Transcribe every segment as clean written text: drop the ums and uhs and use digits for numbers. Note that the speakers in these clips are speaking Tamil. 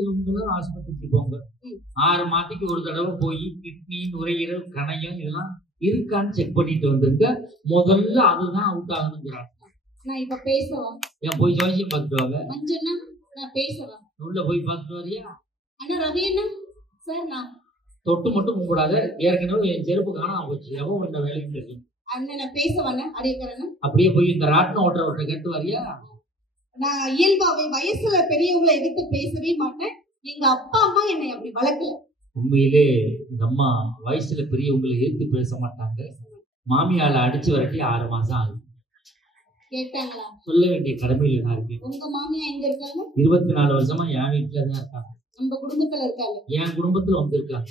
நினைக்கிறவங்களும் ஆஸ்பத்திரிக்கு போங்க. 6 மாதத்துக்கு ஒரு தடவை போய் கிட்னி, நுரையீரல், கணையம் இதெல்லாம் இருக்கான்னு செக் பண்ணிட்டு வந்துருங்க. முதல்ல அதுதான் அவுட் ஆகணுங்கிறாங்க. நான் இப்ப பேசவா? ஏன் போய் ஜோசியம் பார்த்துட்டு வாங்க. மஞ்சண்ணா நான் பேசவா? உள்ள போய் பார்த்துட்டு வரியா? அண்ணா ரவி அண்ணா சார் நான் தொட்டு மட்டும் கும்பிடாத. ஏற்கனவே என் செருப்பு காணாம போச்சு. எவன் உண்ட வேலையும் தெரியும். அண்ணன் நான் பேசவாண்ணா அடியக்கறண்ணா. அப்படியே போய் இந்த ராட்டின ஓட்டுறவர்கிட்ட கேட்டு வரியா? நான் இயல்பாவே வயசுல பெரியவங்களை எதிர்த்து பேசவே மாட்டேன். எங்க அப்பா அம்மா என்னை அப்படி வளர்க்கல. உண்மையிலே இந்த அம்மா வயசுல பெரியவங்களை எதிர்த்து பேச மாட்டாங்க. மாமியால அடிச்சு வரட்டி 6 மாசம் ஆகுது. கேட்டாங்களா? சொல்ல வேண்டிய கடமையில நான் இருக்கேன். உங்க மாமியா எங்க இருக்காங்க? 24 வருஷமா என் வீட்டுல தான் இருக்காங்க. நம்ம குடும்பத்துல இருக்காங்க. என் குடும்பத்துல வந்திருக்காங்க.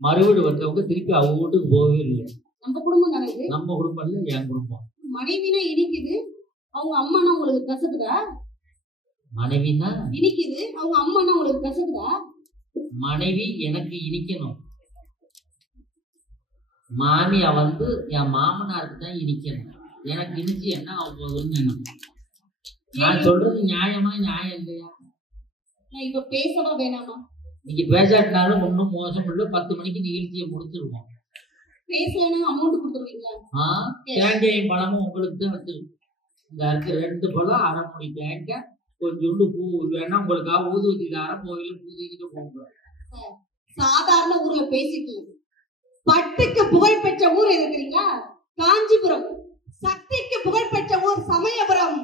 மறுவீடு வந்தவங்க திருப்பி அவங்க வீட்டுக்கு போகவே இல்லை. நம்ம குடும்பம் தானே இது? நம்ம குடும்பம் இல்ல, என் குடும்பம். மனைவினா இனிக்குது, அவங்க அம்மானா உங்களுக்கு கசக்குதா? மனைவினா இனிக்குது, அவங்க அம்மானா உங்களுக்கு கசக்குதா? மனைவி எனக்கு இனிக்கணும். மாமியா வந்து என் மாமனாருக்கு தான் இனிக்கணும். எனக்கு இனிச்சு என்ன ஆகுதுன்னு நான் சொல்றது நியாயமா நியாயம் இல்லையா? நான் இப்ப பேசவா வேணாமா? நீங்க பேசாட்டினாலும் ஒன்னும் மோசம் இல்லை. 10 மணிக்கு நிகழ்ச்சியை முடிச்சிருவோம். பேசலன்னா அமௌண்ட் கொடுத்துருவீங்களா? தேங்காயும் பழமும் உங்களுக்கு தான் வச்சிருக்கோம். இந்த இருக்கு 2 பழம், 1/2 மூடி தேங்காய், கொஞ்சோண்டு பூ வேணா உங்களுக்காக ஊதுவத்தி தாரம் கோயில பூதிக்கிட்டு போங்க. சாதாரண ஊர்ல பேசிட்டு பட்டுக்கு புகழ் பெற்ற ஊர் எது தெரியுங்களா? காஞ்சிபுரம். சக்திக்கு புகழ் பெற்ற ஊர் சமயபுரம்.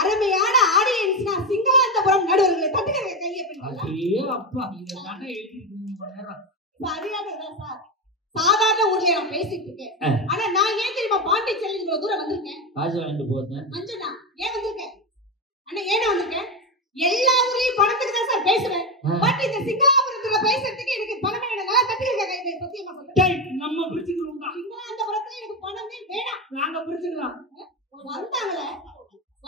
அருமையான ஆடியன்ஸ்னா சிங்களாந்தபுரம். நடுவர்களை தட்டுங்க கையை பிடிங்க. ஐயோ அப்பா, இதெல்லாம் எழுதி 3 மணி நேரம் சரியானதா சார்? சாதாரண ஊர்ல நான் பேசிட்டு இருக்கேன். ஆனா நான் ஏன் தெரியுமா பாண்டிச்சேரி இவ்வளவு தூரம் வந்திருக்கேன்? காசு வாங்கிட்டு போறேன். மஞ்சனா ஏன் வந்திருக்கேன்? அண்ணா ஏன் வந்திருக்கேன்? எல்லா ஊர்லயும் பணத்துக்கு தான் சார் பேசுவேன். பட் இந்த சிங்களாபுரத்துல பேசுறதுக்கு எனக்கு பணம் வேணும். தட்டுங்க கையை சத்தியமா சொல்றேன். நம்ம பிரிச்சுக்கிறோம். சிங்களாந்தபுரத்துல எனக்கு பணமே வேணாம். நாங்க பிரிச்சுக்கிறோம். வந்தாங்களே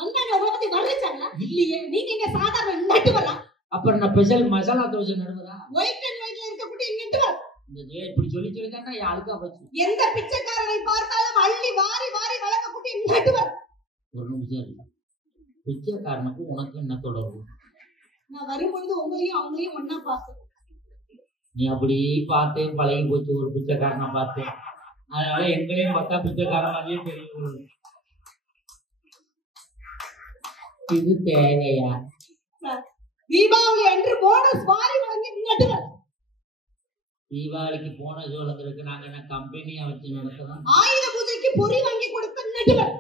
வந்தாங்க, உங்களை பத்தி வர்ணிச்சாங்களா? இல்லையே. நீங்க இங்க சாதாரண நட்டுவரா? அப்புறம் நான் ஸ்பெஷல் மசாலா தோசை நடுவரா? ஒயிட் அண்ட் ஒயிட்ல இருக்கக்கூடிய நட்டுவர். இந்த இப்படி சொல்லி தானே யாருக்கா போச்சு. எந்த பிச்சைக்காரனை பார்த்தாலும் அள்ளி வாரி வாரி வழங்கக்கூடிய நட்டுவர். ஒரு நிமிஷம் இருக்கு. பிச்சைக்காரனுக்கு உனக்கு என்ன தொடர்பு? நான் வரும்பொழுது உங்களையும் அவங்களையும் ஒன்னா பார்த்தேன். நீ அப்படி பார்த்தேன், பழகி போச்சு. ஒரு பிச்சைக்காரனை பார்த்தேன், அதனால எங்களையும் பார்த்தா பிச்சைக்காரன் மாதிரியே தெரியும். இது தேவையா? தீபாவளி அன்று போனஸ் வாரி வழங்கி நட்டுவர். தீபாவளிக்கு போனஸ் வழங்குறதுக்கு நாங்க என்ன கம்பெனியா வச்சு நடத்துறோம்? ஆயுத பூஜைக்கு பொறி வாங்கி கொடுத்த நட்டுவர்.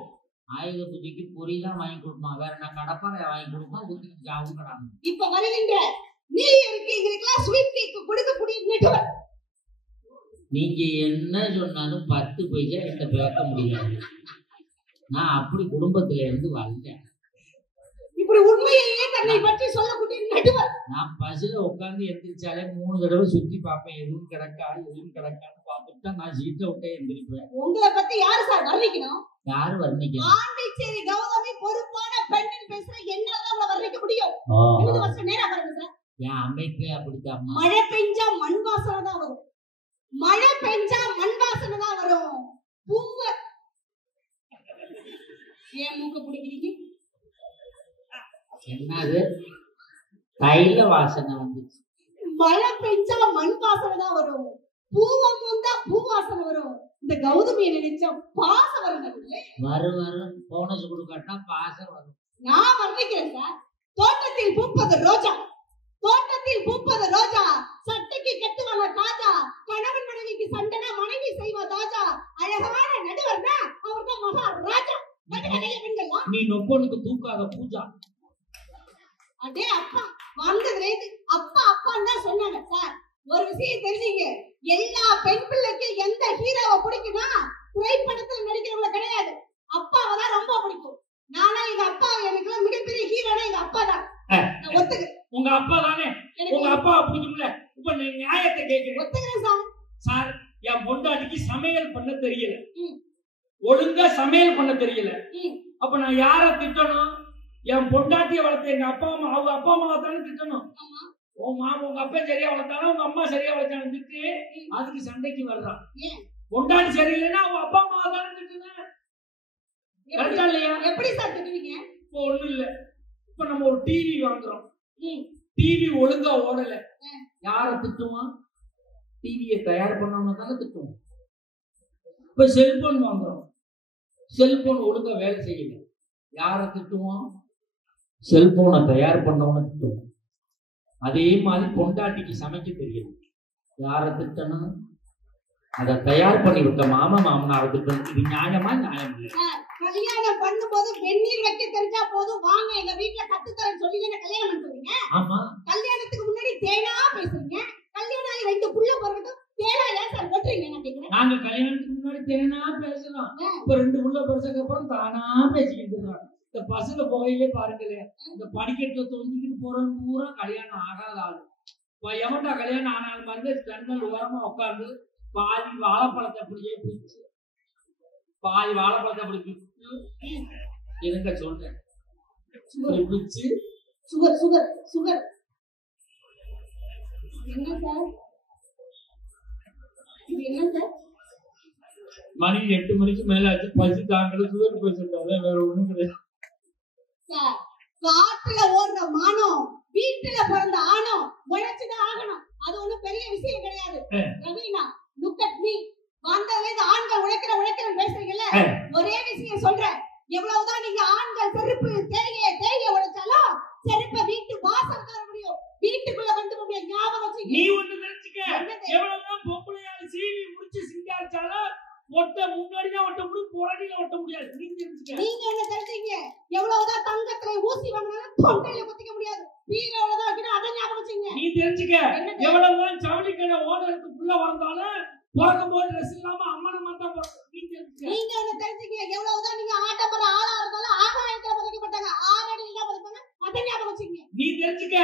ஆயுத பூஜைக்கு பொறி தான் வாங்கி கொடுப்போம். வேற நான் கடப்பாறை வாங்கி கொடுப்போம். ஊத்திட்டு ஜாவும் கடாங்க. இப்ப வருகின்ற நியூ இயருக்கு எங்களுக்கெல்லாம் ஸ்வீட் கேக் கொடுக்கக்கூடிய நட்டுவர். நீங்க என்ன சொன்னாலும் 10 பைசா என்கிட்ட பேச முடியாது. நான் அப்படி குடும்பத்துல இருந்து வரல. இப்படி உண்மையையே தன்னை பற்றி சொல்லக்கூடிய நட்டுவர். நான் பஸ்ல உட்காந்து எந்திரிச்சாலே 3 தடவை சுத்தி பார்ப்பேன். எதுவும் கிடக்கா எதுவும் கிடக்கான்னு பார்த்துட்டு தான் நான் சீட்டை விட்டே எந்திரிப்பேன். உங்களை பத்தி யாரு சார் வர்ணிக்கணும்? யாரு வர்ணிக்கணும்? பாண்டிச்சேரி கௌதமி பொறுப்பான பெண்ணின் பேசுற என்னால உங்களை வர்ணிக்க முடியும். 20 வருஷம் நேரம் பாருங்க சார். என் அமைப்பே அப்படித்தான். மழை பெஞ்சா மண் வாசனை தான் வரும். மழை பெஞ்சா மண் வாசனை தான் வரும். பூவ ஏன் மூக்க பிடிக்கிறீங்க? என்னது தைல வாசனை வந்துச்சு. மழை பெஞ்சா மண் வாசனை தான் வரும். பூவம் வந்தா பூ வாசனை வரும். இந்த கௌதமியை நினைச்சா பாசம் வரும். வரும் போனஸ் கொடுக்காட்டா பாசம் வரும். நான் வர்ணிக்கிறேன் சார். தோட்டத்தில் பூப்பது ரோஜா, தோட்டத்தில் பூப்பது ரோஜா, சட்டைக்கு கட்டுவாங்க தாஜா, கணவன் மனைவிக்கு சண்டைனா மனைவி செய்வா தாஜா, அழகான நடுவர் தான் அவர் தான் மகா ராஜா. நீ நொப்பனுக்கு தூக்காத பூஜா. அதே அப்பா வந்ததுல அப்பா அப்பான்னு தான் சொன்னாங்க சார். ஒரு விஷயம் தெரிஞ்சீங்க, எல்லா பெண் பிள்ளைக்கு எந்த ஹீரோவை பிடிக்கும்னா திரைப்படத்துல நடிக்கிறவங்கள கிடையாது, அப்பாவை தான் ரொம்ப பிடிக்கும். நானா எங்க அப்பா எனக்கு மிகப்பெரிய ஹீரோனா எங்க அப்பா தான். நான் ஒத்துக்கிறேன். உங்க அப்பா தானே உங்க அப்பா பிடிக்கும்ல. இப்ப நீ நியாயத்தை கேக்குறேன். ஒத்துக்கிறேன் சார். சார் என் பொண்டாட்டிக்கு சமையல் பண்ண தெரியல, ஒழுங்கா சமையல் பண்ண தெரியல. அப்ப நான் யார திட்டணும்? என் பொண்டாட்டிய வளர்த்த எங்க அப்பா அம்மா, அவங்க அப்பா அம்மாவை தானே திட்டணும். உங்க அப்பா சரியா வளர்த்தாலும் உங்க அம்மா சரியா வளர்த்தாலும் திட்டு அதுக்கு சண்டைக்கு வர்றான். பொண்டாட்டி சரியில்லைன்னா அவங்க அப்பா அம்மாவை தானே திட்டணும். கரெக்டா இல்லையா? எப்படி சார் திட்டுவீங்க? இப்போ ஒண்ணும் இல்ல. இப்ப நம்ம ஒரு டிவி வாங்குறோம். டிவி ஒழுங்கா ஓடல, யார திட்டுவான்? டிவியை தயார் பண்ணவன தானே திட்டுவோம். இப்ப செல்போன் வாங்குறோம், செல்போன் ஒழுங்கா வேலை செய்யல, யார திட்டுவோம்? செல்போனை தயார் பண்ணவன திட்டுவோம். அதே மாதிரி பொண்டாட்டிக்கு சமைக்க தெரியல, யார திட்டணும்? அதை தயார் பண்ணி விட்ட மாமனாரை திட்டணும். இது நியாயமா? நியாயம் இல்லை. கல்யாணம் பண்ணும்போது வெந்நீர் வைக்க தெரிஞ்சா போதும், வாங்க எங்க வீட்டுல கத்துத்தரேன்னு சொல்லி கல்யாணம் பண்ணுவீங்க. ஆமா, கல்யாணத்துக்கு முன்னாடி தேனா பேசுறீங்க, கல்யாணம் ஆகி 2 புள்ள பிறகு தேனா ஏன் சார் வெட்டுறீங்க? நான் கேக்குறேன். நாங்க கல்யாணத்துக்கு முன்னாடி தேனா பேசலாம், இப்ப 2 புள்ள பிறந்ததுக்கு அப்புறம் தானா பேசிக்கிட்டு இருக்காங்க. இந்த பசங்க புகையிலே பாருங்களேன், இந்த படிக்கட்டுல தொங்கிக்கிட்டு போறவங்க பூரா கல்யாணம் ஆகாத ஆளு. எவன்டா கல்யாணம் ஆனாலும் பாருங்க, ஜன்னல் ஓரமா உட்காந்து பாதி வாழைப்பழத்தை அப்படியே பிடிச்சு, பாதி வாழைப்பழத்தை அப்படி பிடிச்சு இருக்க சொல்றேன், பிடிச்சு சுகர் சுகர் சுகர். என்ன சார் இது? என்ன சார்? மணி 8 மணிக்கு மேல ஆச்சு, பசி தாங்கல, சுகர் பேசிட்டாங்க, வேற ஒண்ணும் கிடையாது. காட்டுல ஓடுற மானம், வீட்டுல பிறந்த ஆணம் உழைச்சுதான் ஆகணும், அது ஒண்ணும் பெரிய விஷயம் கிடையாது. Raveena, look at me. வந்ததுல இந்த ஆண்கள் உழைக்கிறேன் பேசுறீங்கல்ல, ஒரே விஷயம் சொல்றேன், எவ்வளவுதான் நீங்க ஆண்கள் செருப்பு தேய உழைச்சாலும் செருப்பை வீட்டு வாசல் தர முடியும், வீட்டுக்குள்ள கொண்டு போக முடியும். ஞாபகம் வச்சுக்க. நீ ஒண்ணு தெரிஞ்சுக்க, எவ்வளவுதான் பொம்பளையால சீவி முடிச்சு சிங்காரிச்சாலும் ஒட்ட முன்னாடிதான் ஒட்ட முடியும், புறடியில ஒட்ட முடியாது. நீ தெரிஞ்சுக்க. நீங்க என்ன தெரிஞ்சீங்க? எவ்வளவுதான் தங்கத்துல ஊசி வாங்கினாலும் தொண்டையில குத்திக்க முடியாது, பீரோல தான் வைக்கணும், அதை ஞாபகம் வச்சுங்க. நீ தெரிஞ்சுக்க, எவ்வளவுதான் ஜவுளி கடை ஓனருக்கு புள்ள வந்தாலும் பிறக்கும் போது ட்ரெஸ் இல்லாம அம்மனமா தான் பிறக்கும். நீ தெரிஞ்சுக்க. நீங்க என்ன தெரிஞ்சுக்க, எவ்வளவுதான் நீங்க ஆட்டப்பற ஆளா இருந்தாலும் ஆகாயத்துல பதைக்கப்பட்டாங்க, 6 அடியில தான் பதைப்பாங்க, அதை ஞாபகம் வச்சுங்க. நீ தெரிஞ்சுக்க,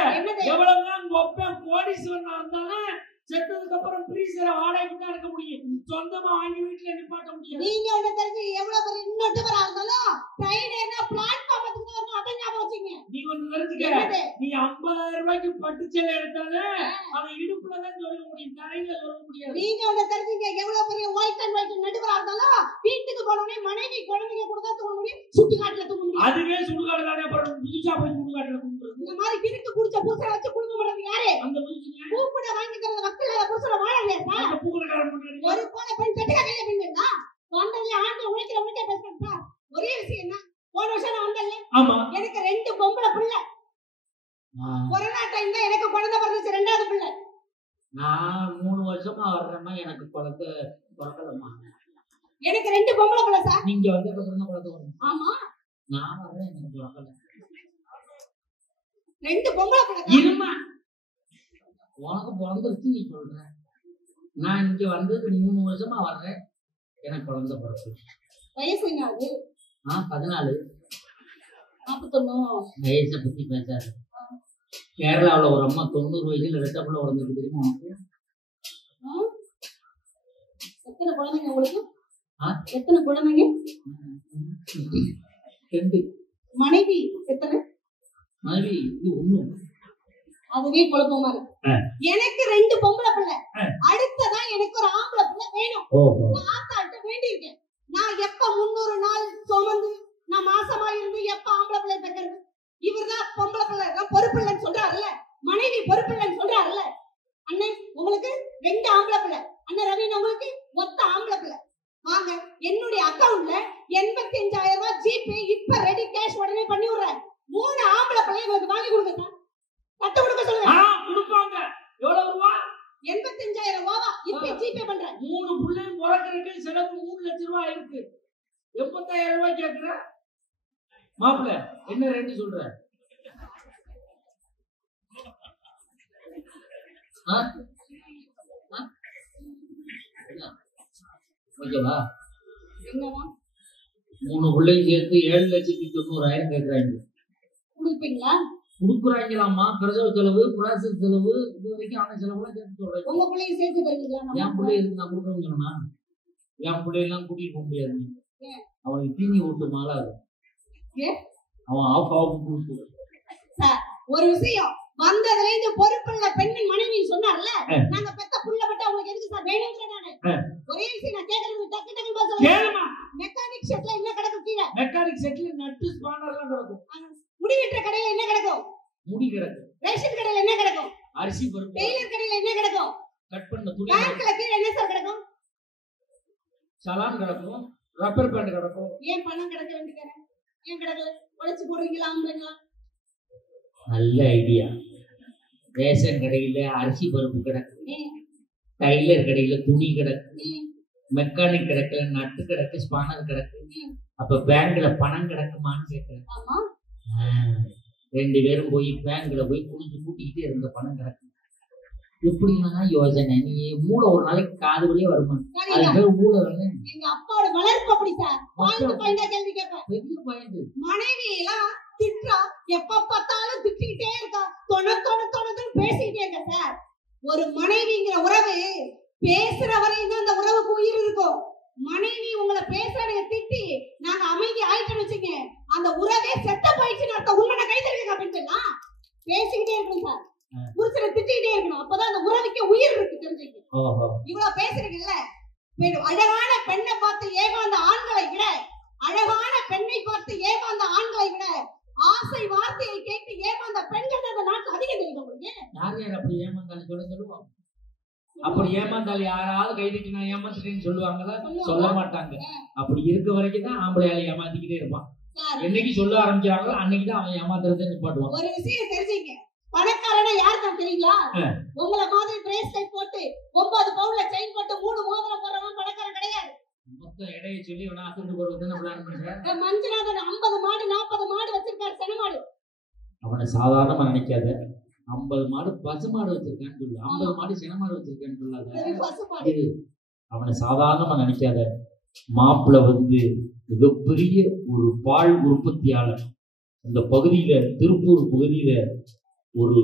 எவ்வளவுதான் ஒப்பன் கோடீஸ்வரனா இருந்தாலும் செத்ததுக்கு அப்புறம் பிரீசரை வாடகைக்கு தான் இருக்க முடியும், சொந்தமா வாங்கி வீட்டுல நிப்பாட்ட முடியாது. நீங்க என்ன தெரிஞ்சு, எவ்வளவு பெரிய இன்னொருத்தவரா இருந்தாலும் ட்ரெயின் ஏறினா பிளாட்ஃபார்முக்கு தான் வரணும், அதை ஞாபகம் வச்சுங்க. நீ ஒண்ணு தெரிஞ்சுக்க, நீ 50,000 ரூபாய்க்கு பட்டு சேலை எடுத்தாலும் அதை இடுப்புல தான் சொல்ல முடியும், தரையில சொல்ல முடியாது. நீங்க ஒண்ணு தெரிஞ்சுங்க, எவ்வளவு பெரிய ஒயிட் அண்ட் ஒயிட் நடுவரா இருந்தாலும் வீட்டுக்கு போனோடனே மனைவி குழந்தைங்க கூட தான் தூங்க முடியும், சுடுகாட்டுல தூங்க முடியும். அதுவே சுடுகாடு தானே, அப்புறம் புதுசா போய் சுடுகாட்டுல தூங்குறது. இந்த மாதிரி கிறுக்கு குடிச்ச புருஷனை வச்சு குடுக்க மாட்டாங்க. யாரு அந்த புதுசுங்க பூக்குட வாங்கி தரது மக்கள் புருஷனை வாழலையா? அந்த பூக்குடக்காரன் பண்றாங்க. ஒரு போன பெண் கட்டுக்க கையில பெண்ணுங்களா வந்ததுல ஆண்கள் உழைக்க பேசுறேன் சார். ஒரே விஷயம் என்ன, போன வருஷம் நான் வந்தேன்ல, ஆமா, எனக்கு 2 பொம்பளை பிள்ளை. கொரோனா டைம் தான் எனக்கு குழந்தை பிறந்துச்சு, 2வது பிள்ளை. நான் 3 வருஷமா வர்றேன்னா எனக்கு குழந்தை பிறக்கலம்மா. எனக்கு 2 பொம்பளை பிள்ளை சார். நீங்க வந்து குழந்தை வரும். ஆமா, நான் வர்றேன், எனக்கு பிறக்கல. 2 பொம்பளை பிள்ளை. இருமா, உனக்கு பிறந்துருச்சு நீ சொல்ற, நான் இங்க வந்தது 3 வருஷமா வர்றேன், எனக்கு குழந்தை பிறகு. வயசு என்ன ஆகுது? 14. 41. வயசை பத்தி பேசாது. கேரளாவில் ஒரு அம்மா 90 வயசுல 2 பிள்ளை வளர்ந்துருக்கு, தெரியுமா உனக்கு? எத்தனை குழந்தைங்க உங்களுக்கு? எத்தனை குழந்தைங்க? 2. மனைவி எத்தனை? மனைவி இது 1. அதுவே குழப்பமா இருக்கு. எனக்கு 2 பொம்பளை பிள்ளை, அடுத்ததான் எனக்கு ஒரு ஆம்பளை பிள்ளை வேணும். நான் ஆத்தாட்ட வேண்டி இருக்கேன். நான் எப்ப 300 நாள் சுமந்து நான் மாசமா இருந்து எப்ப ஆம்பளை பிள்ளை பெக்கிறது? இவர்தான் பொம்பளை பிள்ளை பொறுப்பில்லைன்னு சொல்றாருல்ல, மனைவி பொறுப்பில்லைன்னு சொல்றாருல்ல. அண்ணன் உங்களுக்கு 2 ஆம்பளை பிள்ளை, அண்ணன் ரவீன் உங்களுக்கு மொத்த ஆம்பளை பிள்ளை. வாங்க, என்னுடைய அக்கவுண்ட்ல 85,000 ரூபாய் ஜிபே இப்ப ரெடி கேஷ் உடனே பண்ணி விடுறேன். 3 ஆம்பளை பிள்ளை உங்களுக்கு வாங்கி கொடுங்க சார். கட்ட கொடுக்க சொல்லுங்க. கொடுப்பாங்க. எவ்வளவு ரூபா? 85,000 ரூபாவா இப்ப ஜிபே பண்றேன். 3 புள்ளையும் பிறக்கிறதுக்கு செலவு 3 லட்சம் ரூபாய் இருக்கு. 85,000 ரூபாய் கேக்குற மாப்பிள்ள, என்ன ரேட் சொல்ற? ஓகேவா? என்னவா? 3 பிள்ளையும் சேர்த்து 7,90,000 கேக்குறாங்க. கொடுப்பீங்களா? குடுக்குறாங்களாமா. பிரசவ செலவு, ப்ராசஸ் செலவு, இது வரைக்கும் ஆன செலவுலாம் சேர்த்து சொல்றேன். உங்க பிள்ளைங்க சேர்த்து தருவீங்களா? என் பிள்ளை இருக்கு, நான் கொடுக்கணும்னு சொன்னா என் பிள்ளையெல்லாம் கூட்டிட்டு போக முடியாது. அவனுக்கு தீனி ஓட்டு மாலாது, அவன் ஆஃப் கொடுத்து. ஒரு விஷயம், வந்ததுல இருந்து பொறுப்புள்ள பெண்ணின் மனைவி சொன்னார்ல, நாங்க பெத்த புள்ள மட்டும் அவங்களுக்கு எதுக்கு சார் வேணும்ன்ற நானே. ஒரே விஷயம் நான் கேக்குறது டக்கு டக்கு பதில் சொல்லுங்க. மெக்கானிக் செட்ல என்ன கிடக்கும் கீழ? மெக்கானிக் செட்ல நட்டு ஸ்பானர்லாம் கிடக்கும். முடி வெட்டுற கடையில என்ன கிடக்கும்? முடி கிடக்கும். ரேஷன் கடையில என்ன கிடக்கும்? அரிசி பருப்பு. டெய்லர் கடையில என்ன கிடக்கும்? கட் பண்ண துணி. பேங்க்ல கீழ என்ன சார் கிடக்கும்? சலான் கிடக்கும், ரப்பர் பேண்ட் கிடக்கும். ஏன் பணம் கிடக்க வேண்டியதானே? ஏன் கிடக்கல? உழைச்சு போடுறீங்களா ஆம்பளைங்களா? நல்ல ஐடியா. ரேஷன் கடையில அரிசி பருப்பு கிடக்கு, டைலர் கடையில துணி கிடக்கு, மெக்கானிக் கிடக்குல நட்டு கிடக்கு, ஸ்பானர் கிடக்கு. அப்ப பேங்க்ல பணம் கிடக்குமான்னு கேட்கிறேன். ஆமா. 2 பேரும் போய் பேங்க்ல போய் குளிச்சு கூட்டிக்கிட்டே இருந்த பணம் கிடக்கு. எப்படின்னா யோசனை, நீ மூளை ஒரு நாளைக்கு காது வழியே வருமா? அது பேர் மூளை தானே. எங்க அப்பாவோட வளர்ப்பு அப்படி சார். பாயிண்டா கேள்வி கேட்பேன். பெரிய பாயிண்ட். மனைவி எல்லாம் திட்டா, எப்ப பார்த்தாலும் திட்டிக்கிட்டே இருக்கா, தொண பேசிக்கிட்டே இருக்க சார். ஒரு மனைவிங்கிற உறவு பேசுற வரையும் தான் அந்த உறவுக்கு உயிர் இருக்கும். மனைவி உங்களை பேசுறத திட்டி நாங்க அமைதி ஆயிட்டோம்னு வச்சுங்க, அந்த உறவே செத்த போயிடுச்சுன்னு அர்த்தம். உண்மை கை தருவீங்க அப்படின்னு பேசிக்கிட்டே இருக்கணும் சார். புருஷனை திட்டிக்கிட்டே இருக்கணும். அப்பதான் அந்த உறவுக்கு உயிர் இருக்கு. தெரிஞ்சுக்க. இவ்வளவு பேசுறீங்கல்ல, அழகான பெண்ணை பார்த்து ஏமாந்த ஆண்களை விட, அழகான பெண்ணை பார்த்து ஏமாந்த ஆண்களை விட ஆசை வார்த்தையை கேட்டு ஏமாந்த பெண்கள் அந்த நாட்டுல அதிகம் தெரியும். உங்களுக்கு யார் அப்படி ஏமாந்தாலும் சொல்லுவாங்க. அப்படி ஏமாந்தாலும் யாராவது கைதுக்கு நான் ஏமாத்துட்டேன்னு சொல்லுவாங்களா? சொல்ல மாட்டாங்க. அப்படி இருக்க வரைக்கும் தான் ஆம்பளையால ஏமாத்திக்கிட்டே இருப்பான். என்னைக்கு சொல்ல ஆரம்பிக்கிறாங்களோ அன்னைக்குதான் அவன் ஏமாத்துறதை நிப்பாட்டுவான். ஒரு விஷயம் தெரிஞ்சுங்க, பணக்காரனா யாருக்கும் தெரியுங்களா? உங்களை மாதிரி பிரேஸ்லெட் போட்டு 9 பவுன்ல செயின் போட்டு 3 மோதிரம் போடுறவன் பணக்காரன் கிடையாது. மொத்தம் எடையை சொல்லி அவனை அசந்து போடுறதுன்னு பிளான் பண்றேன். மஞ்சநாதன் 50 மாடு 40 மாடு வச்சிருக்காரு, செனமாடு. அவனை சாதாரணமா நினைக்காத. 50 மாடு பசு மாடு வச்சிருக்கேன்னு சொல்லு, 50 மாடு செனமாடு வச்சிருக்கேன்னு சொல்லாத. அவனை சாதாரணமா நினைக்காத. மாப்பிள்ள மிகப்பெரிய ஒரு பால் உற்பத்தியாளர். அந்த பகுதியில, திருப்பூர் பகுதியில ஒரு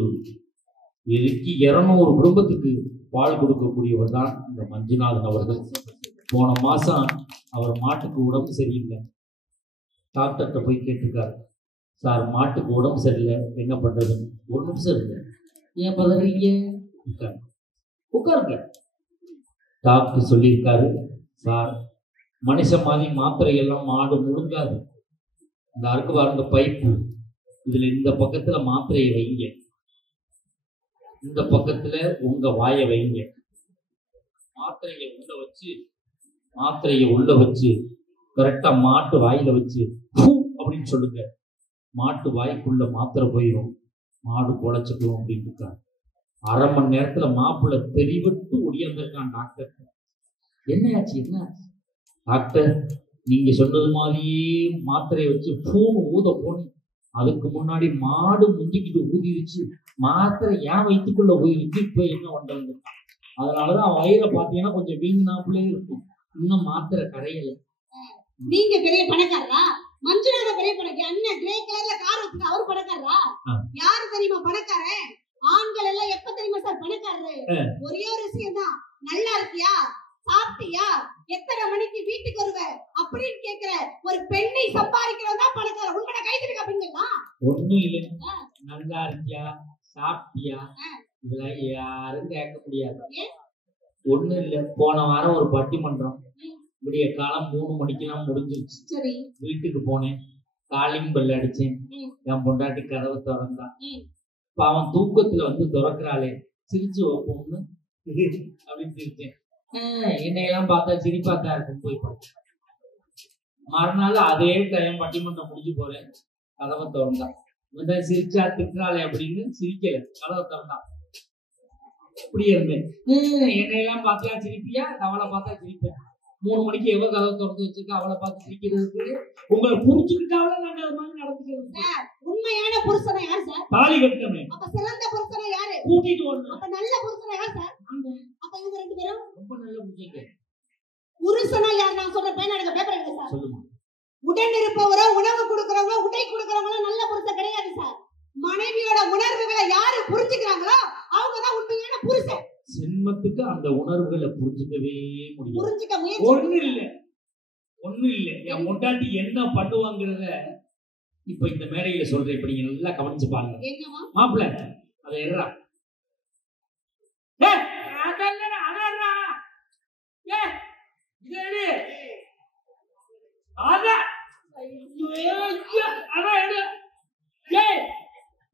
200 குடும்பத்துக்கு பால் கொடுக்கக்கூடியவர் தான் இந்த மஞ்சுநாதன் அவர்கள். போன மாசம் அவர் மாட்டுக்கு உடம்பு சரியில்லை. டாக்டர்கிட்ட போய் கேட்டிருக்காரு, சார் மாட்டுக்கு உடம்பு சரியில்லை, என்ன பண்றது? 1 நிமிஷம் இருக்கு, ஏன் பதறீங்க, உட்காருங்க. டாக்டர் சொல்லியிருக்காரு, சார் மனுஷன் மாதிரி மாத்திரையெல்லாம் மாடு முழுங்காது. இந்த அருக்கு வாழ்ந்த பைப்பு, இதுல இந்த பக்கத்துல மாத்திரையை வைங்க, இந்த பக்கத்துல உங்க வாயை வைங்க. மாத்திரையை உள்ள வச்சு கரெக்டா மாட்டு வாயில வச்சு அப்படின்னு சொல்லுங்க. மாட்டு வாய்க்குள்ள மாத்திரை போயிடும், மாடு பொழைச்சுக்கணும் அப்படின்னு இருக்காங்க. 1/2 மணி நேரத்துல மாப்பிள்ளை தெரிவிட்டு ஒடியாந்திருக்கான் டாக்டர். என்னாச்சு? டாக்டர், நீங்க சொன்னது மாதிரியே மாத்திரையை வச்சு ஊத போனேன். அதுக்கு முன்னாடி மாடு முந்திக்கிட்டு ஊதிருச்சு, மாத்திரை என் வயிற்றுக்குள்ள போயிருச்சு. இப்ப என்ன பண்றது? அதனாலதான் வயிறை பாத்தீங்கன்னா கொஞ்சம் வீங்கினாப்புலே இருக்கும், இன்னும் மாத்திரை கரையல. நீங்க பெரிய பணக்காரரா? மஞ்சுநாத பெரிய பணக்கார. அண்ணன் கிரே கலர்ல கார் வச்சுட்டு அவர் பணக்காரரா? யாரு தெரியுமா பணக்காரன்? ஆண்கள் எல்லாம் எப்ப தெரியுமா சார் பணக்காரரு? ஒரே ஒரு விஷயம் தான், நல்லா இருக்கியா, சாப்பிட்டியா, எத்தனை மணிக்கு வீட்டுக்கு வருவ அப்படின்னு கேக்குற ஒரு பெண்ணை சம்பாதிக்கிறதா பணக்கார. உண்மை கைது அப்படிங்களா? ஒண்ணும் இல்ல, நல்லா இருக்கியா, சாப்பிட்டியா, இதெல்லாம் யாரும் கேட்க முடியாது. ஒண்ணும் இல்ல, போன வாரம் ஒரு பட்டிமன்றம் விடிய காலம் 3 மணிக்கெல்லாம் முடிஞ்சிருச்சு. சரி, வீட்டுக்கு போனேன், காலிங் பெல் அடிச்சேன். என் பொண்டாட்டி கதவை திறந்தான். இப்ப அவன் தூக்கத்துல திறக்கிறாளே, சிரிச்சு வைப்போம்னு அப்படின்னு சிரிச்சேன். என்னையெல்லாம் பார்த்தா சிரிப்பாத்தான் இருக்கும். போய் பார்த்தேன். மறுநாள் அதே டைம் பட்டிமன்றம் முடிஞ்சு போறேன், கதவை திறந்தான். சிரிச்சா திட்டுறாளே அப்படின்னு சிரிக்கல, கதவை திறந்தான். இப்படி இருந்தேன். என்னையெல்லாம் பார்த்தா சிரிப்பியா, அவளை பார்த்தா சிரிப்பேன். 3 மணிக்கு எவ்வளவு கதவை திறந்து வச்சிருக்கா, அவளை பார்த்து சிரிக்கிறதுக்கு உங்களை புரிஞ்சுக்கிட்டாவள நாங்க அது மாதிரி நடந்துக்கிறது. உண்மையான புருஷனை யார் சார்? தாலி கட்டணும். அப்ப சிறந்த புருஷனை யாரு? கூட்டிட்டு வரணும். அப்ப நல்ல புருஷனை யார் சார்? அப்ப இவங்க 2 பேரும் ரொம்ப நல்ல புருஷன். புருஷனா யார்? நான் சொல்ற பேனா எடுங்க, பேப்பர் எடுங்க சார். சொல்லுங்க. உடன் இருப்பவரோ, உணவு கொடுக்கறவங்க, உடை கொடுக்கறவங்க நல்ல புருஷன் கிடையாது சார். மனைவியோட உணர்வுகளை யாரு புரிஞ்சுக்கிறாங்களோ அவங்க தான் உண்மையான புருஷன். சின்மத்துக்கு அந்த உணர்வுகளை புரிஞ்சுக்கவே முடியும். புரிஞ்சுக்க முயற்சி. ஒண்ணு இல்ல என் முட்டாட்டி என்ன பண்ணுவாங்கிறத இப்ப இந்த மேடையில சொல்றேன். இப்ப நீங்க நல்லா கவனிச்சு பாருங்க. என்னவா மாப்பிள்ள அதை எறா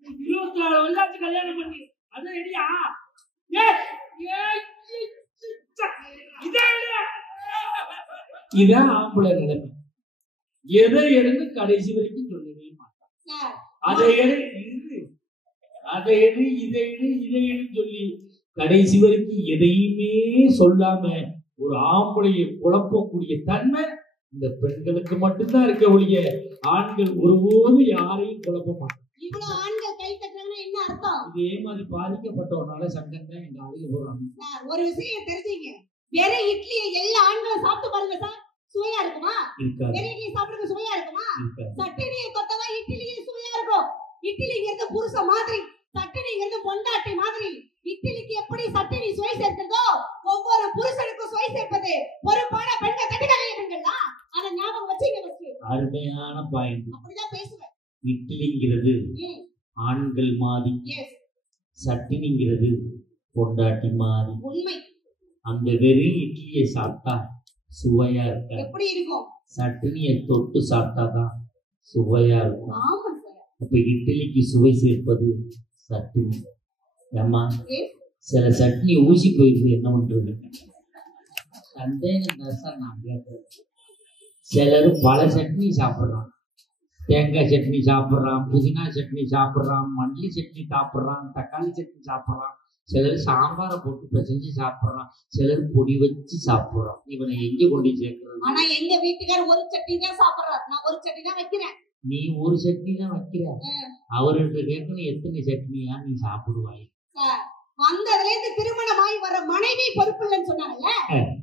24 வருஷாச்சு கல்யாணம் பண்ணி அது ரெடியா? இதான் ஆம்பளை நிலைமை. எதை எடுத்து கடைசி வரைக்கும் சொல்லவே மாட்டான். அதை எடு அதை எடு இதை எடு இதை எடுன்னு சொல்லி கடைசி வரைக்கும் எதையுமே சொல்லாம ஒரு ஆம்பளையை குழப்பக்கூடிய தன்மை இந்த பெண்களுக்கு மட்டும்தான் இருக்க ஒழிய ஆண்கள் ஒருபோது யாரையும் குழப்ப மாட்டாங்க. இவ்வளவு ஆண்கள் கை தட்டுறாங்கன்னா என்ன அர்த்தம்? இதே மாதிரி பாதிக்கப்பட்டவனால சங்கம் தான் எங்க ஆளுங்க போறாங்க. ஒரு விஷயம் தெரிஞ்சுங்க, வேற இட்லியை எல்லா ஆண்களும் சாப்பிட்டு பாருங்க சார், சுவையா இருக்குமா? வேற இட்லி சாப்பிடுங்க, சுவையா இருக்குமா? சட்டினியை தொட்டதா இட்லியே சுவையா இருக்கும். இட்லிங்கிறது புருஷ மாதிரி, சட்டினிங்கிறது பொண்டாட்டி மாதிரி. இட்லிக்கு எப்படி சட்டினி சுவை சேர்க்கிறதோ ஒவ்வொரு புருஷனுக்கும் சுவை சேர்ப்பது பொறுப்பான பெண்கள் கட்டுக்காலைய பெண்கள் தான். அதை ஞாபகம் வச்சுங்க. அருமையான பாயிண்ட். அப்படிதான் பேசுவேன். இட்லிங்கிறது ஆண்கள் மாதிரி, சட்டினிங்கிறது பொண்டாட்டி மாதிரி. உண்மை. அந்த வெறும் இட்லியை சாப்பிட்டா சுவையா இருக்க, எப்படி இருக்கும்? சட்டினியை தொட்டு சாப்பிட்டாதான் சுவையா இருக்கும். அப்ப இட்லிக்கு சுவை சேர்ப்பது சட்டினி. ஏமா சில சட்னி ஊசி போயிடுது, என்ன பண்றது? சந்தேகம் சார். நான் கேட்கறது, சிலர் பல சட்னி சாப்பிட்றான். தேங்காய் சட்னி சாப்பிட்றான், புதினா சட்னி சாப்பிட்றான், மல்லி சட்னி சாப்பிட்றான், தக்காளி சட்னி சாப்பிட்றான். சிலர் சாம்பாரை போட்டு பிசைஞ்சு சாப்பிட்றான், சிலர் பொடி வச்சு சாப்பிட்றான். இவனை எங்க கொண்டு சேர்க்கிறது? ஆனா எங்க வீட்டுக்கார ஒரு சட்னி தான் சாப்பிட்றாரு, நான் ஒரு சட்னி தான் வைக்கிறேன். நீ ஒரு சட்னி தான் வைக்கிற, அவர்கிட்ட கேட்கணும் எத்தனை சட்னியா நீ சாப்பிடுவாய்? வந்ததுல இருந்து திருமணமாய் வர மனைவி பொறுப்பு இல்லைன்னு சொன்னாங்கல்ல.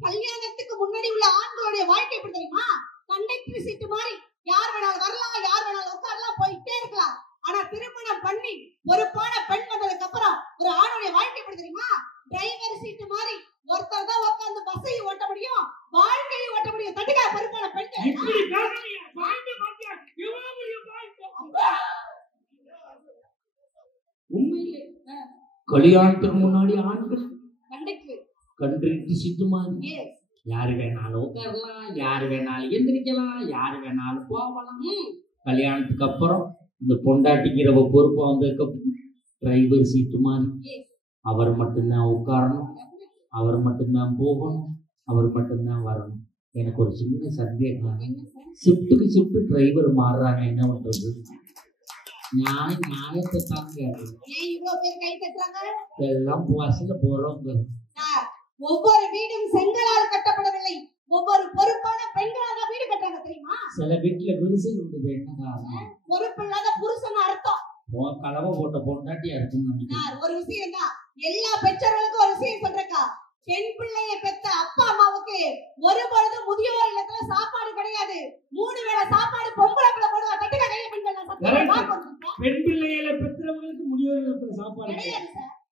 கல்யாணத்துக்கு முன்னாடி உள்ள ஆண்களுடைய வாழ்க்கை எப்படி தெரியுமா? கண்டக்டர் சீட்டு மாதிரி யார் வேணாலும் வரலாம், யார் வேணாலும் உட்காரலாம், போயிட்டே இருக்கலாம். ஆனா திருமணம் பண்ணி பொறுப்பான பெண் வந்ததுக்கு அப்புறம் ஒரு ஆணுடைய வாழ்க்கை எப்படி தெரியுமா? டிரைவர் சீட்டு மாதிரி ஒருத்தர் தான் உட்கார்ந்து பஸ்ஸையும் ஓட்ட முடியும், வாழ்க்கையும் ஓட்ட முடியும். தட்டுக்கா பொறுப்பான பெண்கள். உண்மையிலே கல்யாணத்துக்கு முன்னாடி ஆண்கள் கண்டக்டர் சீட்டு மாதிரி யாரு வேணாலும் உட்காரலாம், யாரு வேணாலும் எந்திரிக்கலாம், யாரு வேணாலும் போகலாம். கல்யாணத்துக்கு அப்புறம் இந்த பொண்டாட்டிக்கிற பொறுப்பை வந்ததுக்கு டிரைவர் சீட்டு மாதிரி அவர் மட்டும்தான் உட்காரணும், அவர் மட்டும்தான் போகணும், அவர் மட்டும்தான் வரணும். எனக்கு ஒரு சின்ன சந்தேகம், ஷிஃப்ட்டுக்கு ஷிஃப்ட் டிரைவர் மாறுறாங்க, என்ன பண்றது? நியாயத்தை தாங்க எல்லாம் பஸ்ல போறவங்க. ஒவ்வொரு வீடும் செங்கலால் கட்டப்படவில்லை, ஒவ்வொரு பொறுப்பான பெண்களாக வீடு கட்டுறாங்க தெரியுமா? சில வீட்டுல விரிசல் விடுது, என்ன காரணம்? பொறுப்பு இல்லாத புருஷன் அர்த்தம் கலவை போட்ட பொண்டாட்டியா இருக்குன்னு ஒரு விஷயம் தான். எல்லா பெற்றோர்களுக்கும் ஒரு விஷயம் சொல்றக்கா, பெண் பிள்ளையை பெற்ற அப்பா அம்மாவுக்கு ஒரு பொழுது முதியோர் இல்லத்துல சாப்பாடு கிடையாது. 3 வேளை சாப்பாடு பொம்பளை பிள்ளை போடுவா. கட்டுக்க கைய பெண்கள். பெண் பிள்ளைகளை பெற்றவங்களுக்கு முதியோர் இல்லத்துல சாப்பாடு கிடையாது.